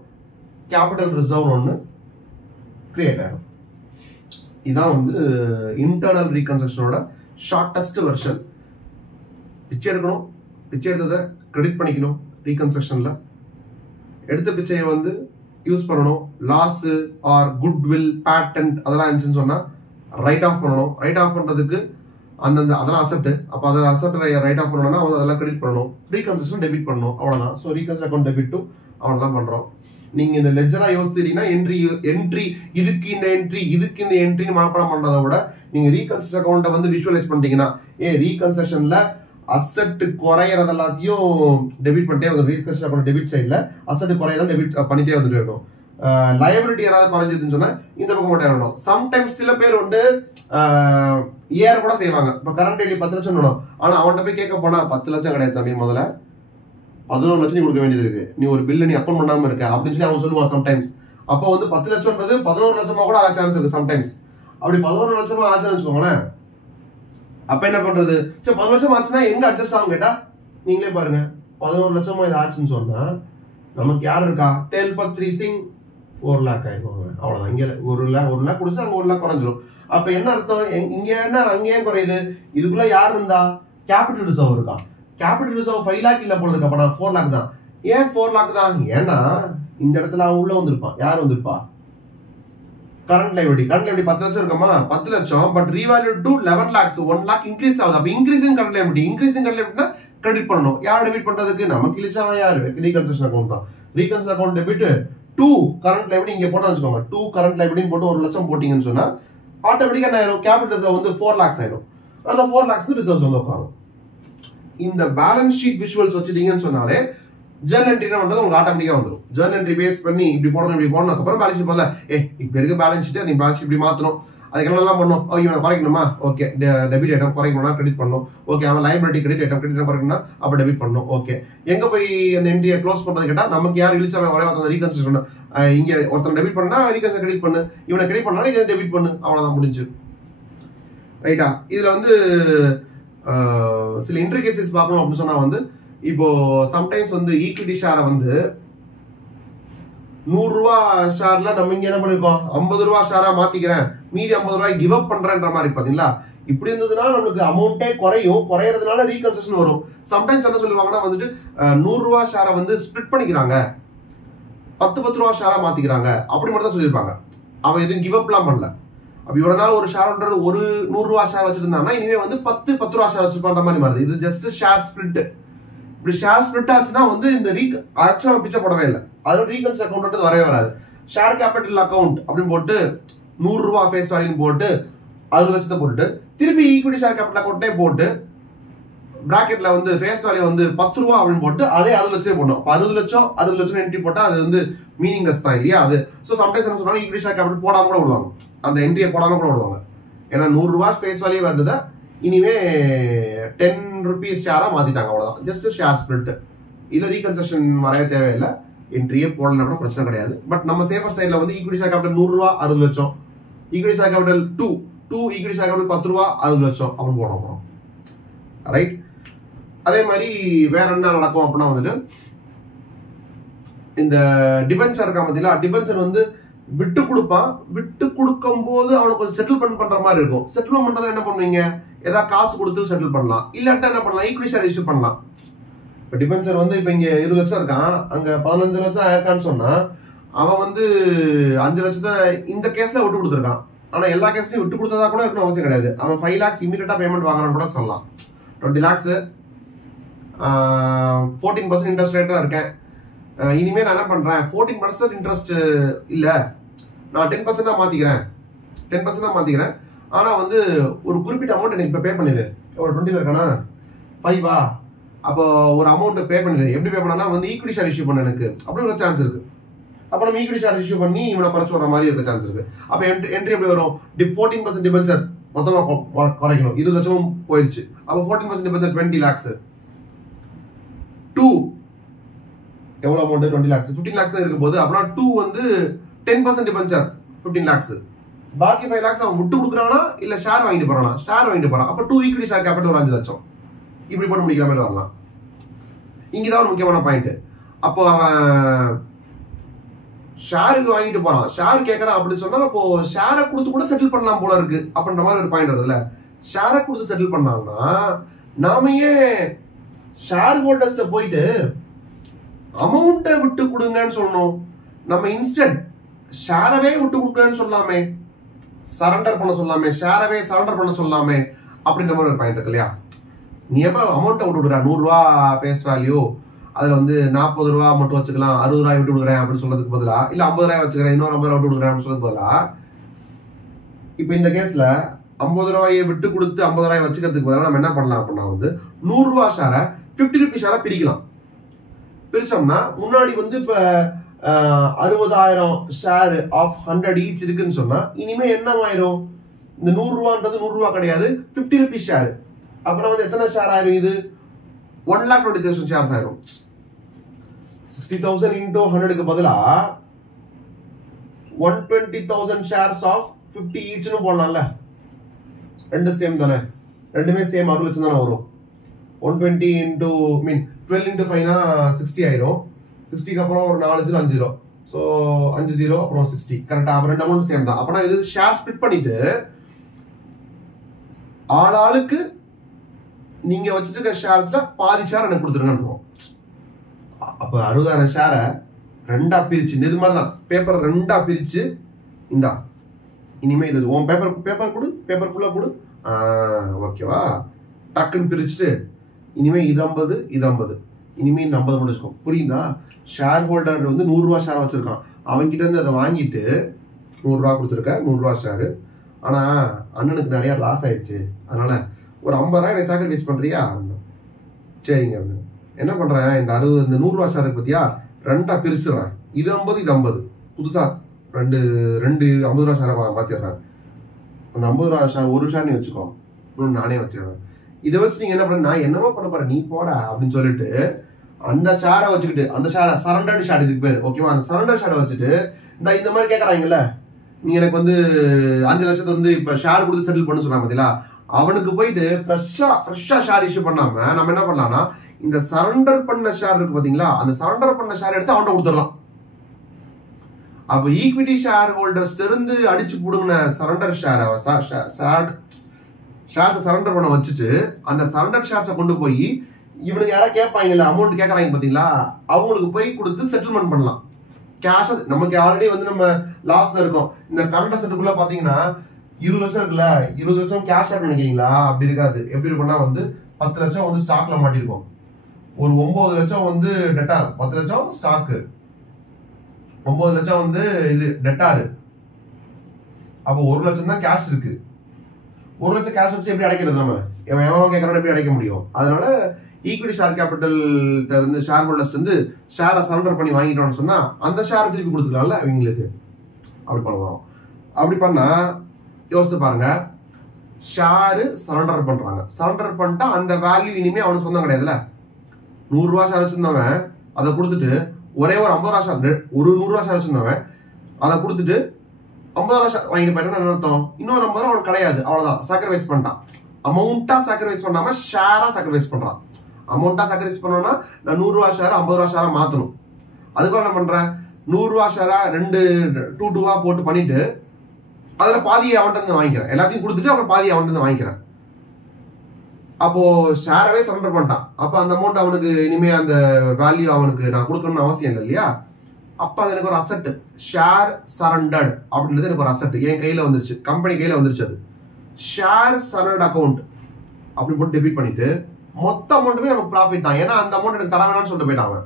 கேபிட்டல் ரிசர்வ் ஒன்று கிரியேட் ஆகும். இதான் வந்து இன்டர்னல் ரீகன்ஸ்ட்ரக்ஷனோட ஷார்டஸ்ட் வெர்ஷன். பிச்சை எடுக்கணும், பிச்சை எடுத்ததை கிரெடிட் பண்ணிக்கணும். ரீகன்ஸ்ட்ரக்ஷன்ல எடுத்த பிச்சையை வந்து யூஸ் பண்ணணும். லாஸ் ஆர் குட்வில் பேட்டன்ட் அதெல்லாம் இருந்துச்சுன்னு சொன்னா ரைட் ஆஃப் பண்ணணும். ரைட் ஆஃப் பண்றதுக்கு அந்தந்த அதெல்லாம் அசெப்ட். அப்போ அதை அசெப்ட் ரைட் ஆஃப் பண்ணணும்னா அதெல்லாம் கிரெடிட் பண்ணணும். ரீகன்ஸ்ட்ரக்ஷன் டெபிட் பண்ணணும், அவ்வளவுதான். So reconstruction account debit to அவனெல்லாம் பண்றோம். நீங்க இந்த லெஜரா யோசித்தீங்கன்னா என்ட்ரி இதுக்கு இந்த என்ட்ரி இதுக்கு இந்த என்ட்ரின்னு மனப்பாடம் பண்றதை விட நீங்க ரீகன்ஸ்ட்ரக்ஷன் அக்கௌண்ட்டை வந்து விஷுவலைஸ் பண்ணிட்டீங்கன்னா, ரீகன்ஸ்ட்ரக்ஷன்ல அசெட் குறையறது எல்லாத்தையும் டெபிட் பண்ணிட்டே வந்து ரீகன்ஸ்ட்ரக்ஷன் அக்கௌண்ட் டெபிட் சைட்ல அசெட் குறையதான் டெபிட் பண்ணிட்டே வந்துட்டு இருக்கணும். லயபிலிட்டி யாராவது குறைஞ்சதுன்னு சொன்னா இந்த பக்கம் மட்டும் வரணும். சம்டைம்ஸ் சில பேர் வந்து ஏஆர் கூட செய்வாங்க. இப்போ கரண்ட் டெய்லி 10 லட்சம் வேணும், ஆனா அவன்கிட்ட போய் கேட்க போனா 10 லட்சம் கிடையாது தம்பி, முதல்ல 11 லட்சம் நீ கொடுக்க வேண்டியது இருக்கு, நீ ஒரு பில்ல நீ அக்கௌண்ட் பண்ணாம இருக்க அப்படின்னு சொல்லி அவன் சொல்லுவான் சம்டைம்ஸ். அப்போ வந்து 10 லட்சம்ன்றது 11 லட்சமா கூட ஆக சான்ஸ் இருக்கு சம்டைம்ஸ். அப்படி 11 லட்சமா ஆச்சுன்னு வச்சுக்கோங்களேன். அப்ப என்ன பண்றது, சரி 11 லட்சம் ஆச்சுன்னா எங்க அட்ஜஸ்ட் ஆகும் கேட்டா நீங்களே பாருங்க. 11 லட்சமா இது ஆச்சுன்னு சொன்னா நமக்கு யாரு இருக்கா, தேல்பத்ரி சிங் 4 lakh ஆயிடுவாங்க, அவ்வளவுதான். இங்க 1 lakh கொடுத்து அங்க 1 lakh குறைஞ்சிரும். அப்ப என்ன அர்த்தம், இங்க என்ன அங்கே குறையுது, இதுக்குள்ள யார் இருந்தா கேபிட்டல் ரிசர்வ் இருக்கா. கேபிட்டல் ரிசர்வ் 5 lakh இல்ல போல இருக்கு, அப்ப நான் 4 lakh தான். ஏன் 4 lakh தான், ஏன்னா இந்த இடத்துல அவன் உள்ள வந்திருப்பான். யார் வந்திருப்பா, கரண்ட் லைபிலிட்டி. கரண்ட் லைபிலிட்டி 10 லட்சம் இருக்கமா, 10 லட்சம் but revalued to 11 lakhs, 1 lakh increase ஆகுது. அப்ப increasing current liability, increasing current லைபிலிட்டினா கிரெடிட் பண்ணணும். யார் டெபிட் பண்றதுக்கு, நமக்கு இழிச்சவன் யாரு, ரீகன்ஸ்ட்ரக்ஷன் அக்கௌண்ட் தான். Reconstruction account debit 2 current liability இங்க போட்டா வச்சுக்கோங்க. 2 கரண்ட் லைபிலிட்டி போட்டு 1 லட்சம் போட்டீங்கன்னு சொன்னா ஆட்டோமேட்டிக்கா என்ன ஆயிரும், கேபிட்டல் ரிசர்வ் வந்து 4 lakhs ஆயிரும். அந்த 4 lakhs ரிசர்வ்ஸ் வந்து உட்காரும். இந்த பேலன்ஸ் ஷீட் விஷுவல்ஸ் வச்சிட்டீங்கன்னு சொன்னாலே ஜர்னல் என்ட்ரி வந்து உங்களுக்கு ஆட்டோமேட்டிக்கா வந்துடும். ஜர்னல் என்ட்ரி பேஸ் பண்ணி இப்படி போடணும் இப்படி போடணும். அதுக்கப்புறம் பேலன்ஸ் ஷீட் போடல, இப்ப இருக்க பேலன்ஸ் ஷீட் நீங்க பேலன்ஸ் ஷீட் இப்படி மாத்தணும், அதுக்கு என்னெல்லாம் பண்ணணும், இவன் குறைக்கணுமா, ஓகே டெபிட் ஐட்டம் குறைக்கணும்னா கிரெடிட் பண்ணணும், ஓகே அவன் லைபிலிட்டி கிரெடிட் ஐட்டம் குறைக்கணும்னா அப்ப டெபிட் பண்ணணும். ஓகே எங்க போய் அந்த என்ட்ரியை க்ளோஸ் பண்றது கேட்டா நமக்கு யார் இழிச்சவன் ஒரே ஒருத்தன் ரீகன்ஸ்ட்ரக்ஷன், இங்க ஒருத்தன் டெபிட் பண்ணா ரீகன்ஸ்ட்ரக்ஷன் கிரெடிட் பண்ணு, இவனை கிரெடிட் பண்ணா இதை டெபிட் பண்ணு, அவ்வளவுதான் முடிஞ்சு. ரைட்டா. இதுல வந்து சில இன்ட்ரிகேசிஸ் பார்க்கணும் அப்படின்னு சொன்னா வந்து இப்போ சம்டைம்ஸ் வந்து ஈக்விட்டி ஷேரை வந்து 100 ரூபாய் ஷேர்ல நம்ம இங்க என்ன பண்ணிருக்கோம், 50 ரூபாய் ஷேரா மாத்திக்கிறேன், மீதி 50 ரூபாய் கிவ் அப் பண்றேன்ற மாதிரி பாத்தீங்களா. இப்படி இருந்ததுன்னா நம்மளுக்கு அமௌண்டே குறையறதுனால ரீகன்ஸ்ட்ரக்ஷன் வரும். சம்டைம்ஸ் என்ன சொல்லுவாங்கன்னா வந்துட்டு 100 ரூபாய் ஷேரை வந்து ஸ்பிளிட் பண்ணிக்கிறாங்க, 10 ரூபாய் ஷேரா மாத்திக்கிறாங்க, அப்படி மட்டும் தான் சொல்லியிருப்பாங்க. அவன் எதுவும் கிவ் அப் எல்லாம் பண்ணல. அப்ப இவ்வளவு நாள் ஒரு ஷேர்ன்றது ஒரு 100 ரூபாய் ஷேர் வச்சிருந்தாங்கன்னா இனிமே வந்து 10 ரூபாய் ஷேர் வச்சு பண்ற மாதிரி மாறுது. இது ஜஸ்ட் ஷேர் ஸ்பிளிட். இப்படி ஷேர் ஸ்பிளிட் ஆச்சுன்னா வந்து இந்த ஆக்சுவலா பிச்சை போடவே இல்லை, அதோட ரீகன்ஸ்ட்ரக்ஷன் அக்கௌண்ட் வரவே வராது. ஷேர் கேபிட்டல் அக்கௌண்ட் அப்படின்னு போட்டு 100 ரூபாய் ஃபேஸ் வேல்யூன்னு போட்டு 60 லட்சத்தை போட்டுட்டு திருப்பி ஈக்விட்டி ஷேர் கேபிட்டல் அக்கௌண்ட்டே போட்டு பிராக்கெட்ல வந்து ஃபேஸ் வேல்யூ வந்து 10 ரூபா அப்படின்னு போட்டு அதே 60 லட்சம் போடணும். 60 லட்சம் என்ட்ரி போட்டா அது வந்து மீனிங்லெஸ் தான் இல்லையா அது. ஸோ சம்டைம்ஸ் என்ன சொல்றாங்க, ஈக்விட்டி ஷேர் கேபிட்டல் போடாம கூட விடுவாங்க, அந்த என்ட்ரியை போடாம கூட விடுவாங்க. ஏன்னா 100 ரூபாய் ஃபேஸ் வேல்யூ வந்ததை இனிமே 10 rupees ஷேரா மாத்திட்டாங்க, அவ்வளவுதான். ஜஸ்ட் ஷேர் ஸ்பிளிட், இல்ல ரீகன்செஷன் வரைய தேவையில்லை, என்ட்ரியே போடலன்னா கூட பிரச்சனை கிடையாது. பட் நம்ம சேஃபர் சைட்ல வந்து ஈக்விட்டி ஷேர் கேபிட்டல் 100 ரூபா 60 லட்சம், equity share capital 2 equity share capital 10 ரூபா 60 லட்சம் அப்படின்னு போட போறோம். ரைட். அதே மாதிரி வேற என்ன நடக்கும் அப்படின்னா வந்துட்டு, இந்த டிபென்ச்சர் இருக்கா பார்த்தீங்களா, டிபென்ச்சர் வந்து விட்டு கொடுப்பான், விட்டு கொடுக்கும் போது அவனுக்கு கொஞ்சம் செட்டில்மெண்ட் பண்ற மாதிரி இருக்கும். செட்டில்மெண்ட் பண்றதை என்ன பண்ணுவீங்க, ஏதாவது காசு கொடுத்து செட்டில் பண்ணலாம், இல்லாட்டா என்ன பண்ணலாம், ஈக்விட்டி ஷேர் இஷ்யூ பண்ணலாம். இப்ப டிபென்ச்சர் வந்து இப்ப இங்க 20 லட்சம் இருக்கான், அங்க 15 லட்சம் ஆயிருக்கான்னு சொன்னா அவன் வந்து 5 லட்சத்தை இந்த கேஸ்ல விட்டு கொடுத்துருக்கான். ஆனா எல்லா கேஸ்லயும் விட்டு கொடுத்ததா கூட இருக்கணும் அவசியம் கிடையாது. அவன் 5 lakhs இமீடியட்டா பேமெண்ட் வாங்குறான்னு கூட சொல்லலாம். 20 lakhs 14% இன்ட்ரெஸ்ட் ரேட்டா இருக்கேன், இனிமே நான் என்ன பண்றேன், 14% இன்ட்ரெஸ்ட் இல்ல, நான் 10% தான் மாத்திக்கிறேன், 10% தான் மாத்திக்கிறேன். ஆனா வந்து ஒரு குறிப்பிட்ட அமௌண்ட் எனக்கு இப்ப பே பண்ணிடு, ஒரு 20 இருக்கானா 5 அப்போ ஒரு அமௌண்ட் பே பண்ணிடு. எப்படி பே பண்ணா வந்து ஈக்விட்டி ஷேர் இஷ்யூ பண்ண எனக்கு அப்படி ஒரு சான்ஸ் இருக்கு. அப்ப நம்ம ஈக்விட்டி ஷேர் இஷ்யூ பண்ணி இவனை குறைச்சு வர மாதிரி இருக்க சான்ஸ் இருக்கு. அப்ப என்ட்ரி எப்படி வரும், 14% டிபென்ச்சர் மொத்தமா குறைக்கணும், 20 லட்சமும் போயிடுச்சு. அப்ப 14% டிபென்ச்சர் 20 lakhs, 2 எவ்வளவு அமௌண்ட் 20 lakhs 15 lakhs தான் இருக்கும் போது, அப்படின்னா 2 வந்து 10% டிபென்ச்சர் 15 lakhs, பாக்கி 5 lakhs அவன் விட்டு கொடுக்குறானா இல்ல ஷேர் வாங்கிட்டு போறானா, ஷேர் வாங்கிட்டு போறான். அப்ப 2 ஈக்விட்டி ஷேர் கேபிட்டல் ஒரு 5 லட்சம், இப்படி போட்டு முடிக்கிற மாதிரி வரலாம். இங்கதான் ஒரு முக்கியமான பாயிண்ட். அப்போ அவன் ஷேருக்கு வாங்கிட்டு போறான், ஷேர் கேட்கறான் அப்படின்னு சொன்னா அப்போ ஷேரை கொடுத்து கூட செட்டில் பண்ணலாம் போல இருக்கு அப்படின்ற மாதிரி ஒரு பாயிண்ட் வருதுல்ல. ஷேரை கொடுத்து செட்டில் பண்ணாங்கன்னா நாம ஏன் ஷேர் ஹோல்டர்ஸ்ட போயிட்டு அமௌண்ட்டை விட்டு கொடுங்கன்னு சொல்லணும், நம்ம இன்ஸ்டன்ட் ஷேரவே விட்டு கொடுக்கன்னு சொல்லாமே, சரண்டர் பண்ண சொல்லாமே, ஷேரவே சரண்டர் பண்ண சொல்லாமே அப்படின்ற மாதிரி ஒரு பாயிண்ட் இருக்கு இல்லையா. நீ எப்ப அமௌண்ட்டை விட்டு விடுற, 100 ரூபா ஃபேஸ் வேல்யூ, அதுல வந்து 40 ரூபா மட்டும் வச்சுக்கலாம், 60 ரூபாய் விட்டு கொடுக்குறேன் அப்படின்னு சொல்றதுக்கு பதிலா, இல்ல 50 ரூபாய் வச்சுக்கிறேன் இன்னொரு 50 ரூபாய் விட்டு கொடுக்குறேன் அப்படின்னு சொல்றதுக்கு பதிலா, இப்ப இந்த கேஸ்ல 50 ரூபாயை விட்டு கொடுத்து 50 ரூபாய் வச்சுக்கிறதுக்கு பதிலாக நம்ம என்ன பண்ணலாம் அப்படின்னா வந்து 100 ரூபாய் ஷேரை 50 rupees ஷேரா பிரிக்கலாம். பிரிச்சோம்னா முன்னாடி வந்து இப்ப 60,000 ஷேர் ஆஃப் 100 ஈச் இருக்குன்னு சொன்னா இனிமே என்ன ஆயிரும், இந்த 100 ரூபான்றது 100 ரூபாய் கிடையாது, 50 rupees ஷேர். அப்புறம் வந்து எத்தனை ஷேர் ஆயிரும், இது 1,20,000 ஷேர்ஸ் ஆயிரும். 60,000 into 100க்கு பதிலா 120,000 ஷேர்ஸ் ஆஃப் 50 ஈச்னு போடலாம்ல. ரெண்டு சேம் தானே, ரெண்டுமே சேம் 6 லட்சம் தானே வரும். 120 into 12 into 5 60 ஆயிரும். 60க்கு அப்புறம் ஒரு 4 0 5 0, ஸோ 5 0 அப்புறம் 60 கரெக்டா. அப்புறம் ரெண்டு அமௌண்ட் சேம் தான். அப்பனா இது ஷேர் ஸ்பிளிட் பண்ணிட்டு ஆளுக்கு நீங்க வச்சுட்டு இருக்க ஷேர்ஸ்ல பாதி ஷேர் எனக்கு கொடுத்துருங்கன்றோம். அப்ப 60,000 ஷேரை ரெண்டா பிரிச்சு, இது மாதிரிதான் பேப்பர் ரெண்டா பிரிச்சு, இந்தா இனிமே இது உன் பேப்பர் கொடு, பேப்பர் ஃபுல்லா கொடு, ஓகேவா, டக்குன்னு பிரிச்சுட்டு இனிமே இது 50 இது 50, இனிமே இந்த 50 மட்டும் வச்சுக்கோ. புரியுதா? ஷேர் ஹோல்டர் வந்து 100 ரூபாய் ஷேர் வச்சிருக்கான், அவன்கிட்ட இருந்து அதை வாங்கிட்டு 100 ரூபாய் கொடுத்துருக்க, 100 ரூபாய் ஷேரு. ஆனா அண்ணனுக்கு நிறைய லாஸ் ஆயிடுச்சு, அதனால ஒரு 50,000 சாக்ரிஃபைஸ் பண்றியா? சரிங்க. என்ன பண்றேன், இந்த 100 ரூபாய் ஷேர் பத்தியா ரெண்டா பிரிச்சுடுறேன், இது 50 இது 50, புதுசா ரெண்டு 50 ரூபாய் ஷேரை மாத்திடுறேன். அந்த 50 ரூபாய் ஷேர் ஒரு ஷேர் நீ வச்சுக்கோ, நானே வச்சுக்கிறேன். இதை வச்சு நீங்க என்ன பண்ண, நான் என்னமா பண்ண போறேன் நீ போட அப்படின்னு சொல்லிட்டு அந்த ஷேரை வச்சுக்கிட்டு, அந்த ஷேரை சரண்டர்டு ஷேர் இதுக்கு பேரு, ஓகேவா, அந்த சரண்டர் ஷேரை வச்சுட்டு இந்த மாதிரி கேட்கறாங்கல்ல, நீ எனக்கு வந்து 5 லட்சத்தை வந்து இப்ப ஷேர் கொடுத்து செட்டில் பண்ண சொல்றாங்க பாத்தீங்களா, அவனுக்கு போயிட்டு ஃப்ரெஷ்ஷா ஷேர் இஷ்யூ பண்ணாம நம்ம என்ன பண்ணலாம்னா இந்த சரண்டர் பண்ண ஷேர் இருக்கு பாத்தீங்களா, அந்த சரண்டர் பண்ண ஷேர் எடுத்து அவன்கிட்ட கொடுத்துடலாம். அப்ப ஈக்விட்டி ஷேர் ஹோல்டர்ஸ் இருந்து அடிச்சு போடுங்க சரண்டர் ஷேர்ஸை சரண்டர் பண்ண வச்சுட்டு அந்த சரண்டர் ஷேர்ஸை கொண்டு போய் இவனுக்கு யாராவது கேட்பாங்கல்ல, அமௌண்ட் கேட்கறாங்க பாத்தீங்களா, அவங்களுக்கு போய் கொடுத்து செட்டில்மெண்ட் பண்ணலாம். கேஷ் நமக்கு ஆல்ரெடி வந்து நம்ம லாஸ்ல இருக்கோம். இந்த கரண்ட் செட்டுக்குள்ள பாத்தீங்கன்னா 20 லட்சம் இருக்குல்ல, 20 லட்சம் கேஷ் நினைக்கிறீங்களா? அப்படி இருக்காது. எப்படி இருக்குன்னா வந்து 10 லட்சம் வந்து ஸ்டாக்ல மாட்டிருக்கோம், ஒரு 9 லட்சம் வந்து டெட்டார், 10 லட்சம் ஸ்டாக்கு, 9 லட்சம் வந்து இது டெட்டாரு. அப்போ 1 லட்சம் தான் கேஷ் இருக்கு. 1 லட்சம் கேஷ் வச்சு எப்படி அடைக்கிறது, நம்ம எவன் கேட்கறவன எப்படி அடைக்க முடியும்? அதனால ஈக்விட்டி ஷேர் கேபிட்டல் இருந்து ஷேர் ஹோல்டர்ஸ் வந்து ஷேரை சரண்டர் பண்ணி வாங்கிட்டோம்னு சொன்னா அந்த ஷேரை திருப்பி கொடுத்துக்கலாம்ல அவங்களுக்கு. அப்படி பண்ணுவோம். அப்படி பண்ணா யோசித்து பாருங்க, ஷேரு சரண்டர் பண்றாங்க. சரண்டர் பண்ணிட்டா அந்த வேல்யூ இனிமே அவனுக்கு சொந்தம் கிடையாதுல்ல. 100 ரூபா ஷேர் வச்சிருந்தவன் அதை கொடுத்துட்டு ஒரே ஒரு 50 ரூபா ஷேர், ஒரு 100 ரூபா ஷேர் வச்சிருந்தவன் அதை கொடுத்துட்டு 50 ரூபா ஷேர் வாங்கிட்டு போயிட்டான்னு என்ன அர்த்தம்? இன்னொரு 50 ரூபா அவனுக்கு கிடையாது, அவ்வளவுதான். சாக்ரிஃபைஸ் பண்ணிட்டான். அமௌண்டா சாக்ரிஃபைஸ் பண்ணாம ஷேரா சாக்ரிஃபைஸ் பண்றான். அமௌண்டா சாக்ரிஃபைஸ் பண்ணோம்னா நான் 100 ரூபா ஷேர் 50 ரூபா ஷேரா மாத்தணும். அதுக்கு என்ன பண்றேன், 100 ரூபா ஷேரா 2 போட்டு பண்ணிட்டு அதுல பாதியை அவன்கிட்ட இருந்து வாங்கிக்கிறேன். எல்லாத்தையும் கொடுத்துட்டு அப்புறம் பாதியை அவன்கிட்ட இருந்து வாங்கிக்கிறேன். அப்போ ஷேரவே சரண்டர் பண்ணிட்டான். அப்ப அந்த அமௌண்ட் அவனுக்கு இனிமே அந்த வேல்யூ அவனுக்கு நான் கொடுக்கணும்னு அவசியம் இல்லை இல்லையா? அப்ப அது எனக்கு ஒரு அசெட், ஷேர் சரண்டர்ட் அப்படின்றது எனக்கு ஒரு அசெட் என் கையில வந்துருச்சு, கம்பெனி கையில வந்துருச்சு. அது ஷேர் சரண்டர்ட் அக்கௌண்ட் அப்படின்னு போட்டு டெபிட் பண்ணிட்டு மொத்த அமௌண்ட்டுமே நமக்கு ப்ராஃபிட் தான். ஏன்னா அந்த அமௌண்ட் எனக்கு தர வேணாம்னு சொல்லிட்டு போயிட்டாங்க.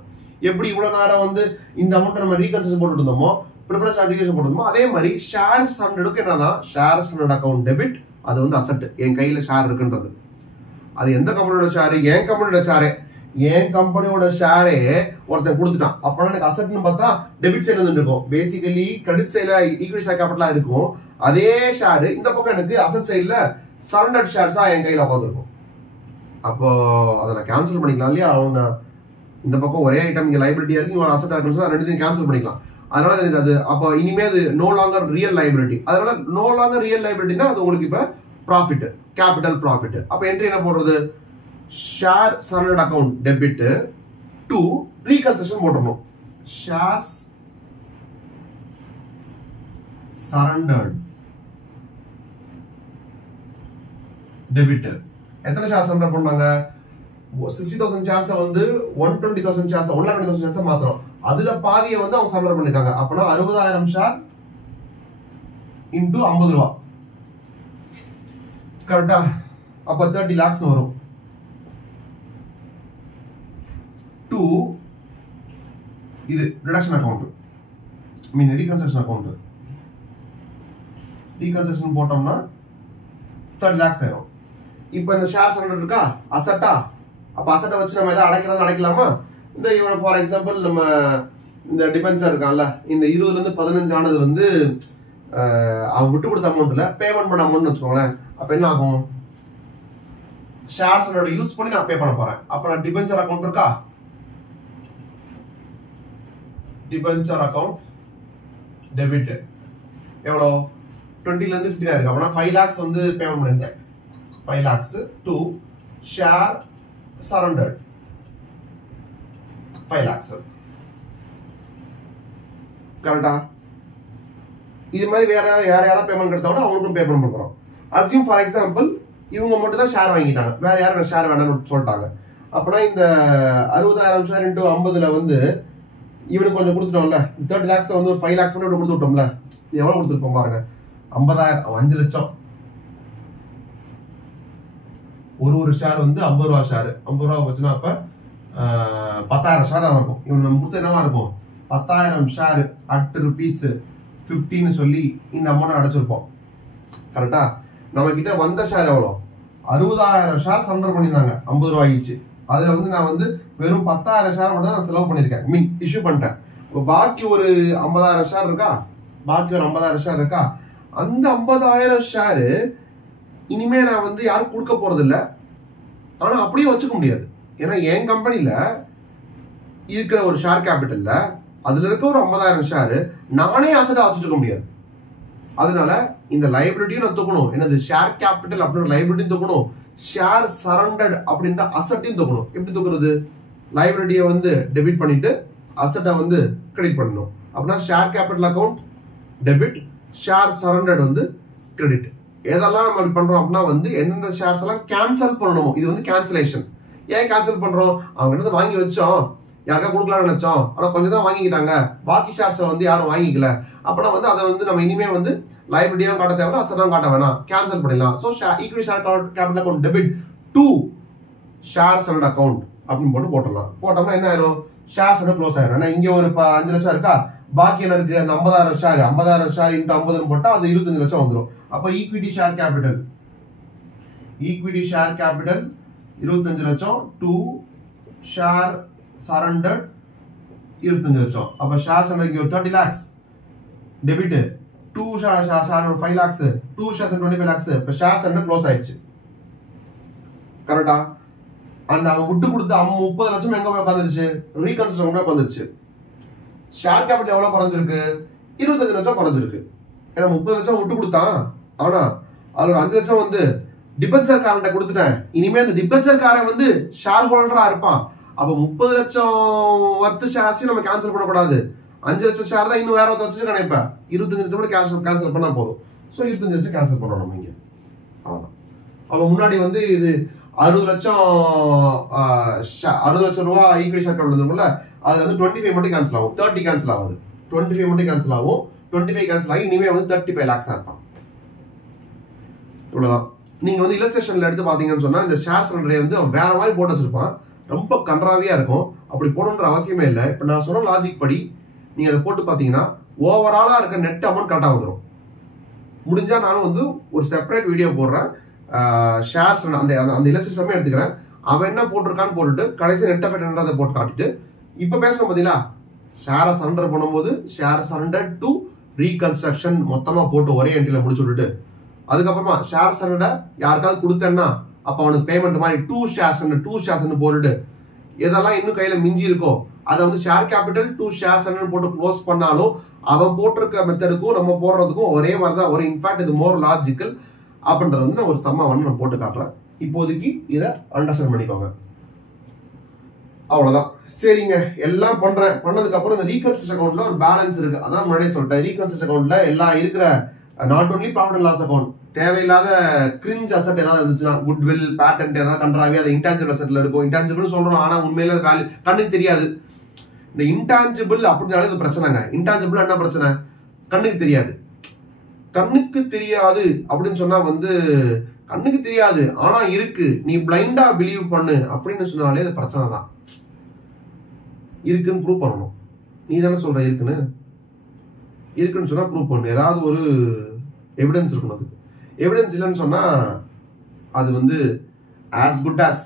எப்படி இவ்வளவு நேரம் வந்து இந்த அமௌண்ட் நம்ம ரீகன்சிடர் போட்டு இருந்தோமோ, ப்ரிஃபரன்ஸ் அப்ளிகேஷன் போட்டுருந்தோமோ, அதே மாதிரி ஷேர் சரண்டர்டுக்கு என்னதான் ஷேர் சரண்டர்ட் அக்கௌண்ட் டெபிட், அது வந்து அசெட், என் கையில ஷேர் இருக்குன்றது. அது எந்த கம்பெனியோட ஷேரு? என் கம்பெனியோட ஷேரே. என் கம்பெனியோட ஷேரே ஒருத்தன் கொடுத்துட்டான். அப்பனா எனக்கு அசெட்னு பார்த்தா டெபிட் சைட்ல இருந்து இருக்கும். பேசிக்கலி கிரெடிட் சைட்ல ஈக்விட்டி ஷேர் கேபிட்டலா இருக்கும். அதே ஷேர் இந்த பக்கம் எனக்கு அசெட் சைட்ல சரண்டர்ட் ஷேர்ஸா என் கையில உட்காந்துருக்கும். அப்போ அதை நான் கேன்சல் பண்ணிக்கலாம் இல்லையா? அவங்க இந்த பக்கம் ஒரே ஐட்டம் இங்க லைபிலிட்டியா இருக்கு, இங்க ஒரு அசெட் இருக்குன்னு ரெண்டுத்தையும் கேன்சல் பண்ணிக்கலாம். அதனால எனக்கு அது அப்போ இனிமே அது நோ லாங்கர் ரியல் லைபிலிட்டி. அதனால நோ லாங்கர் ரியல் லைபிலிட்டினா அது உங்களுக்கு இப்ப ப்ராஃபிட், கேபிட்டல் ப்ராஃபிட். அப்ப என்ட்ரி என்ன போடுறது? Share surrendered account debit to reconstruction போட்டுறணும். Shares surrendered debit. எத்தனை ஷேர் சரண்டர் பண்ணாங்க? 60,000 ஷேர்ஸ் வந்து 120,000 ஷேர்ஸ் 1,20,000 ஷேர்ஸ் மாத்திரம். அதுல பாதியை வந்து அவங்க சரண்டர் பண்ணிருக்காங்க. அப்பனா 60,000 ஷேர் இன்டு 50 ரூபா, கரெக்டா? அப்ப 30 lakhs வரும். டு இது ரிடக்ஷன் அக்கவுண்ட், மீன் ரீகன்ஸ்ட்ரக்ஷன் அக்கவுண்ட். ரீகன்ஸ்ட்ரக்ஷன் போட்டோம்னா 30 lakhs ஆயிரும். இப்போ இந்த ஷேர் சரண்டர் இருக்கா, அசட்டா? அப்ப அசட்டை வச்சு நம்ம எதாவது அடைக்கலாம், அடைக்கலாமா? இந்த இவனை ஃபார் எக்ஸாம்பிள் நம்ம இந்த டிபென்சர் இருக்கான்ல, இந்த 20ல இருந்து 15 ஆனது வந்து அவன் விட்டு கொடுத்த அமௌண்ட்ல பேமெண்ட் பண்ண அமௌண்ட் வச்சுக்கோங்களேன். அப்ப என்ன ஆகும்? ஷேர் சரண்டர் யூஸ் பண்ணி நான் பே பண்ண போறேன். அப்ப நான் டிபென்சர் அக்கவுண்ட் இருக்கா, டிபென்சர் அக்கவுண்ட் டெபிட் எவ்வளோ 20ல இருந்து 50 இருக்கு. அப்பனா 5 lakhs வந்து பேமெண்ட் பண்ணிருந்தேன். 5 lakhs to share surrendered 5 lakhs. கரெக்டா? இது மாதிரி வேற யாராவது பேமெண்ட் எடுத்தோம்னா அவங்களுக்கும் பே பண்ண போறோம். அஸ்யூம் ஃபார் எக்ஸாம்பிள் இவங்க மட்டும் தான் ஷேர் வாங்கிட்டாங்க, வேற யாரும் ஷேர் வேண்டாம்னு சொல்லிட்டாங்க. அப்பனா இந்த 60,000 ஷேர் இன்டு 50ல வந்து இவனுக்கு கொஞ்சம் கொடுத்துட்டோம்ல, 30 lakhsல வந்து ஒரு 5 lakhs மட்டும் கொடுத்து விட்டோம்ல. எவ்வளவு கொடுத்துருப்போம் பாருங்க, 50,000 5 லட்சம். ஒரு ஷேர் வந்து 50 ரூபா ஷேர், 50 ரூபா வச்சுன்னா அப்ப 10,000 ஷேர் இருக்கும். இவன் நம்ம கொடுத்த என்னவா இருக்கும்? 10,000 ஷேர் at ₹50 சொல்லி இந்த அமௌண்ட் அடைச்சிருப்போம். கரெக்டா? நம்ம கிட்ட வந்த ஷேர் எவ்வளோ? 60,000 ஷேர் சரண்டர் பண்ணியிருந்தாங்க, 50 ரூபாய் ஆயிடுச்சு. அதுல வந்து நான் வந்து வெறும் 10,000 ஷேர் மட்டும் தான் நான் செலவு பண்ணிருக்கேன், மீன் இஷ்யூ பண்ணிட்டேன். பாக்கி ஒரு 50,000 ஷேர் இருக்கா, பாக்கி ஒரு 50,000 ஷேர் இருக்கா. அந்த 50,000 ஷேரு இனிமே நான் வந்து யாரும் கொடுக்க போறது இல்லை. ஆனா அப்படியே வச்சுக்க முடியாது. ஏன்னா என் கம்பெனில இருக்கிற ஒரு ஷேர் கேபிட்டல்ல அதுல இருக்க ஒரு 50,000 ஷேரு நானே அசட்டா வச்சுக்க முடியாது. அதனால இந்த லைபிலிட்டியும் நான் தூக்கணும். என்னது? ஷேர் கேபிட்டல் அப்படின்ற லைபிலிட்டியும் தூக்கணும், ஷேர் சரண்டர்ட் அப்படின்ற அசட்டையும் தூக்கணும். எப்படி தூக்குறது? லைபிலிட்டியை வந்து டெபிட் பண்ணிட்டு அசட்டை வந்து கிரெடிட் பண்ணணும். அப்படின்னா share capital account debit, share surrendered வந்து கிரெடிட். எதெல்லாம் நம்ம இப்படி பண்றோம் அப்படின்னா வந்து எந்தெந்த ஷேர்ஸ் எல்லாம் கேன்சல் பண்ணணுமோ, இது வந்து கேன்சலேஷன். ஏன் கேன்சல் பண்றோம்? அவங்க கிட்ட வாங்கி வச்சோம், யாருக்கா கொடுக்கலாம்னு நினைச்சோம், ஆனா கொஞ்சம் தான் வாங்கிக்கிட்டாங்க, பாக்கி ஷேர்ஸை வந்து யாரும் வாங்கிக்கல. அப்படின்னா வந்து அதை வந்து நம்ம இனிமே வந்து லைபிலிட்டியும் காட்ட தேவை, அசட்டும் காட்ட வேணாம், கேன்சல் பண்ணிடலாம். So equity share capital account debit to share surrender account அப்படின்னு போட்டுடலாம். போட்டோம்னா என்ன ஆயிரும்? ஷேர் சரண்டர் க்ளோஸ் ஆயிரும். ஏன்னா இங்க ஒரு 5 லட்சம் இருக்கா, பாக்கி என்ன இருக்கு? அந்த 50,000 ஷேர், 50,000 ஷேர் இன்ட்டு 50 போட்டா அது 25 லட்சம் வந்துடும். அப்ப equity share capital equity share capital 25 லட்சம் டு ஷேர் சரண்டர்ட் 25 லட்சம். அப்ப share surrender 30 lakhs debit 2 share 5 lakhs 2 shares 25 lakhs. இப்ப ஷேர் சரண்டர் க்ளோஸ் ஆயிடுச்சு. கரெக்டா? அந்த அவன் விட்டு கொடுத்த 30 லட்சம் எங்க போய் உட்காந்துருச்சு? ரீகன்ஸ்ட்ரக்ஷன் போய் உட்காந்துருச்சு. ஷேர் கேபிட்டல் எவ்வளவு குறைஞ்சிருக்கு? 25 லட்சம் குறைஞ்சிருக்கு. ஏன்னா 30 லட்சம் விட்டு கொடுத்தான். ஆனா அதுல 5 லட்சம் வந்து டிபென்ச்சர் காரன்ட்ட கொடுத்துட்டேன். இனிமே அந்த டிபென்ச்சர் காரன் வந்து ஷேர் ஹோல்டரா இருப்பான். அப்ப 30 லட்சம் வர்த்து ஷேர்ஸையும் நம்ம கேன்சல் பண்ணக்கூடாது. 5 லட்சம் ஷேர் தான் இன்னும் வேற ஒருத்தர் வச்சு நினைப்பேன். 25 லட்சம் கூட கேன்சல் பண்ணா போதும். ஸோ 25 லட்சம் கேன்சல் பண்றோம் நம்ம இங்க. அவ்வளவுதான். அப்ப முன்னாடி வந்து இது 60 லட்சம் ரூபாய் ஈக்விட்டி ஷேர் கேபிட்டல் இருக்கும்ல, அது வந்து 25 மட்டும் கேன்சல் ஆகும். 30 கேன்சல் ஆகுது. 25 மட்டும் கேன்சல் ஆகும். 25 கேன்சல் ஆகி இனிமே வந்து 35 lakhs இருப்பான். இவ்வளவுதான். நீங்க வந்து இல்லஸ்ட்ரேஷன்ல எடுத்து பாத்தீங்கன்னு சொன்னா இந்த ஷேர் சரண்டரை வந்து வேற மாதிரி போட்டு வச்சிருப்பான். ரொம்ப கன்றாவியா இருக்கும். அப்படி போடணுன்ற அவசியமே இல்லை. இப்ப நான் சொன்ன லாஜிக் படி நீங்க அதை போட்டு பாத்தீங்கன்னா ஓவராலா இருக்க நெட் அமௌண்ட் கரெக்டா வந்துடும். முடிஞ்சா நானும் வந்து ஒரு செப்பரேட் வீடியோ போடுறேன். ஷேர்ஸ் அந்த இல்லஸ்ட்ரேஷன் எடுத்துக்கிறேன். அவன் என்ன போட்டிருக்கான்னு போட்டுட்டு கடைசி நெட் எஃபெக்ட் போட்டு காட்டிட்டு இப்ப பேசணும் பாத்தீங்களா, ஷேரை சரண்டர் பண்ணும்போது ஷேர் சரண்டர் டு ரீகன்ஸ்ட்ரக்ஷன் மொத்தமா போட்டு ஒரே என்ட்ரியில முடிச்சு விட்டுட்டு அதுக்கப்புறமா ஷேர் சரண்டர் யாருக்காவது கொடுத்தேன்னா அப்ப அவனுக்கு பேமெண்ட் மாதிரி 2 ஷேர்ஸ் போட்டுட்டு எதெல்லாம் இன்னும் கையில மிஞ்சி இருக்கோ அதை வந்து ஷேர் கேபிட்டல் 2 ஷேர்ஸ் போட்டு க்ளோஸ் பண்ணாலும் அவன் போட்டிருக்க மெத்தடுக்கும் நம்ம போடுறதுக்கும் ஒரே மாதிரி தான் ஒரு இன்ஃபேக்ட் இது மோர் லாஜிக்கல் அப்படின்றது வந்து நான் ஒரு சம்மா வந்து நான் போட்டு காட்டுறேன். இப்போதைக்கு இதை அண்டர்ஸ்டாண்ட் பண்ணிக்கோங்க. அவ்வளவுதான். சரிங்க, எல்லாம் பண்ணதுக்கு அப்புறம் இந்த ரீகன்ஸ்ட்ரக்ஷன் அக்கௌண்ட்ல ஒரு பேலன்ஸ் இருக்கு. அதான் முன்னாடியே சொல்லிட்டேன். ரீகன்ஸ்ட்ரக்ஷன் அக்கௌண்ட்ல எல்லாம் இருக்கிற not only profit and loss account தேவையில்லாத கிரிஞ்ச் அசெட் ஏதாவது இருந்துச்சுன்னா குட்வில் பேட்டன்ட் ஏதாவது கன்றாவே அது இன்டான்ஜிபிள் அசெட்ல இருக்கும். இன்டான்ஜிபிள் சொல்றோம், ஆனா உண்மையில அது வேல்யூ கண்ணுக்கு தெரியாது. இந்த இன்டான்ஜிபிள் அப்படின்னாலே இது பிரச்சனைங்க. இன்டான்ஜிபிள் என்ன பிரச்சனை? கண்ணுக்கு தெரியாது. கண்ணுக்கு தெரியாது அப்படின்னு சொன்னா வந்து கண்ணுக்கு தெரியாது ஆனா இருக்கு, நீ பிளைண்டா பிலீவ் பண்ணு அப்படின்னு சொன்னாலே அது பிரச்சனை தான். இருக்குன்னு ப்ரூவ் பண்ணணும். நீ தானே சொல்ற இருக்குன்னு சொன்னா ப்ரூவ் பண்ணு. ஏதாவது ஒரு எவிடன்ஸ் இருக்கணும். அதுக்கு எவிடன்ஸ் இல்லைன்னு சொன்னா அது வந்து as good as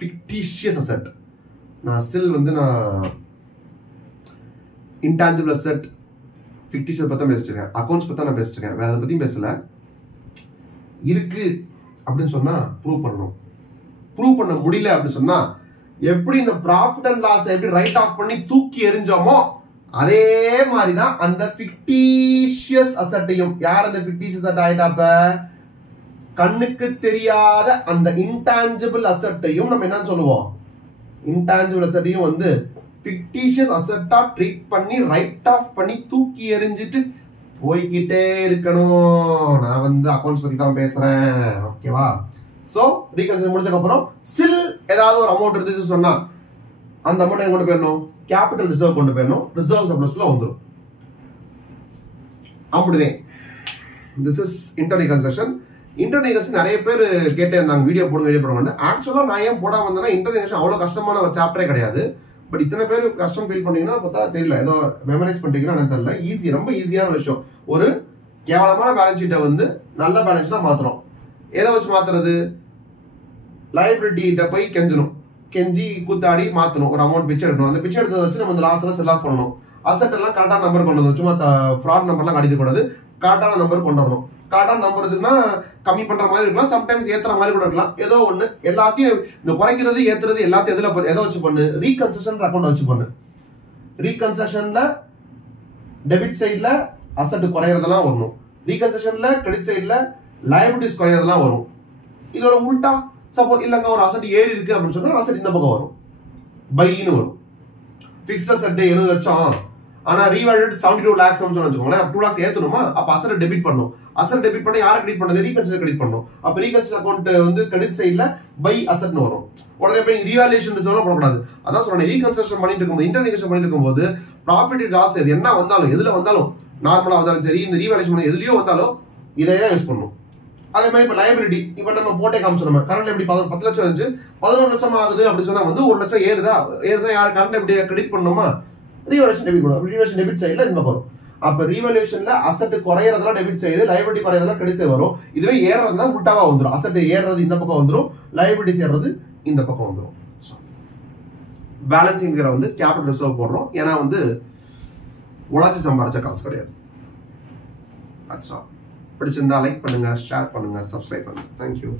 fictitious asset. நான் ஸ்டில் வந்து நான் இன்டான்ஜிபிள் அசெட் ஃபிக்டிஷியஸ் பத்தி பேசிட்டு இருக்கேன், அக்கௌண்ட்ஸ் பத்தி நான் பேசிட்டு இருக்கேன், வேற எதை பத்தியும் பேசல. இருக்கு அப்படின்னு சொன்னா ப்ரூவ் பண்ணணும். ப்ரூவ் பண்ண முடியல அப்படின்னு சொன்னா எப்படி இந்த ப்ராஃபிட் அண்ட் லாஸ் எப்படி ரைட் ஆஃப் பண்ணி தூக்கி எறிஞ்சோமோ அதே மாதிரிதான் அந்த ஃபிக்டிஷியஸ் அசெட்டையும். யார் அந்த ஃபிக்டிஷியஸ் அசெட் ஆயிட்டாப்ப? கண்ணுக்கு தெரியாத அந்த இன்டான்ஜிபிள் அசெட்டையும் நம்ம என்ன சொல்லுவோம்? இன்டான்ஜிபிள் அசெட்டையும் வந்து ஃபிக்டிஷியஸ் அசெட்டா ட்ரீட் பண்ணி ரைட் ஆஃப் பண்ணி தூக்கி எறிஞ்சிட்டு போய்கிட்டே இருக்கணும். நான் வந்து அக்கௌண்ட்ஸ் பத்தி தான் பேசுறேன், ஓகேவா? சோ ரீகன்சிடர் முடிஞ்சதுக்கு அப்புறம் ஸ்டில் ஏதாவது ஒரு அமௌண்ட் இருந்துச்சு சொன்னா அந்த அமௌண்ட் எங்க கொண்டு போயிடணும்? கேபிட்டல் ரிசர்வ் கொண்டு போயிடணும். ரிசர்வ் சர்ப்ளஸ்ல வந்துடும். அப்படியே திஸ் இஸ் இன்டர்நெகன்சேஷன். இன்டர்நெகன்சேஷன் நிறைய பேர் கேட்டே இருந்தாங்க வீடியோ போடுங்க. ஆக்சுவலா நான் ஏன் போடாம வந்தேன்னா இன்டர்நெகன்சேஷன் அவ்வளவு கஷ்டமான ஒரு சாப்டரே கிடையாது. பட் இத்தனை பேர் கஷ்டம் ஃபீல் பண்ணீங்கன்னா பார்த்தா தெரியல, ஏதோ மெமரைஸ் பண்ணிட்டீங்கன்னா எனக்கு தெரியல. ஈஸி, ரொம்ப ஈஸியான விஷயம். ஒரு கேவலமான பேலன்ஸ் ஷீட்டை வந்து நல்ல பேலன்ஸ் ஷீட்டா மாத்துறோம். எதை வச்சு மாத்துறது? லைபிலிட்டிட்ட போய் கெஞ்சி கூத்தாடி மாத்தணும். ஒரு அமௌண்ட் பிச்சை எடுக்கணும். அந்த பிச்சை எடுத்ததை வச்சு நம்ம இந்த லாஸ்ல செல் ஆஃப் பண்ணணும். அசெட் எல்லாம் கரெக்டான நம்பர் கொண்டு வரணும். சும்மா ஃப்ராட் நம்பர்லாம் காட்டிட்டு கூடாது. கரெக்டான நம்பர் கொண்டு வரணும். கரெக்டான நம்பர் இருக்குன்னா கம்மி பண்ற மாதிரி இருக்கலாம், சம்டைம்ஸ் ஏத்துற மாதிரி கூட இருக்கலாம். ஏதோ ஒண்ணு எல்லாத்தையும் இந்த குறைக்கிறது ஏத்துறது எல்லாத்தையும் எதை வச்சு பண்ணு? ரீகன்செஷன் அக்கௌண்ட் வச்சு பண்ணு. ரீகன்செஷன்ல டெபிட் சைட்ல அசெட் குறையறதெல்லாம் வரணும். ரீகன்செஷன்ல கிரெடிட் சைட்ல லைபிலிட்டிஸ் குறையறதெல்லாம் வரும். இதோட உல்டா சப்போஸ் இல்லங்க ஒரு அசெட் ஏறி இருக்கு அப்படின்னு சொன்னா அசெட் இந்த பக்கம் வரும், பைன்னு வரும். பிக்ஸ்ட் அசெட் 70 லட்சம் ஆனா ரீவேல்யூட் 72 lakhs வச்சுக்கோங்களேன். 2 lakhs ஏத்தணுமா? அப்ப அசெட் டெபிட் பண்ணும். அசெட் டெபிட் பண்ண யாரை கிரெடிட் பண்ணது? ரீகன்சிடர் கிரெடிட் பண்ணும். அப்ப ரீகன்சிடர் அக்கௌண்ட் வந்து கிரெடிட் சைட்ல பை அசெட்னு வரும். உடனே போய் ரீவேல்யூஷன் ரிசர்வ் பண்ணக்கூடாது. அதான் சொல்றேன், ரீகன்சிடர் பண்ணிட்டு இருக்கும்போது இன்டர்நெகேஷன் பண்ணிட்டு இருக்கும்போது ப்ராஃபிட் லாஸ் எது என்ன வந்தாலும் எதுல வந்தாலும் நார்மலா வந்தாலும் சரி இந்த ரீவேல்யூஷன் எதுலயோ வந்தாலும் இதை தான் யூஸ் பண்ணும். அதே மாதிரி இப்ப லைபிலிட்டி இப்ப நம்ம போட்டே காமிச்சோம். நம்ம கரண்ட் எப்படி 10 லட்சம் இருந்துச்சு 11 லட்சம் ஆகுது அப்படின்னு சொன்னா வந்து 1 லட்சம் ஏறுதா யாரு கரண்ட் எப்படி கிரெடிட் பண்ணணுமா? ரீவேல்யூஷன் டெபிட் பண்ணுவோம். ரீவேல்யூஷன் டெபிட் சைட்ல இந்த பக்கம் வரும். அப்ப ரீவல்யூஷன்ல அசெட் குறையறதுலாம் டெபிட் சைடு, லைபிலிட்டி குறையறதுலாம் கிரெடிட் சைடு வரும். இதுவே ஏறறதுனா உல்டாவா வந்துரும். அசெட் ஏறது இந்த பக்கம் வந்துரும், லைபிலிட்டி ஏறது இந்த பக்கம் வந்துரும். பேலன்சிங் ஃபிகரை வந்து கேபிட்டல் ரிசர்வ் போடுறோம். ஏன்னா வந்து உழைச்சி சம்பாரிச்ச காசு கிடையாது. பிடிச்சிருந்தா லைக் பண்ணுங்க, ஷேர் பண்ணுங்க, சப்ஸ்கிரைப் பண்ணுங்க. தேங்க்யூ.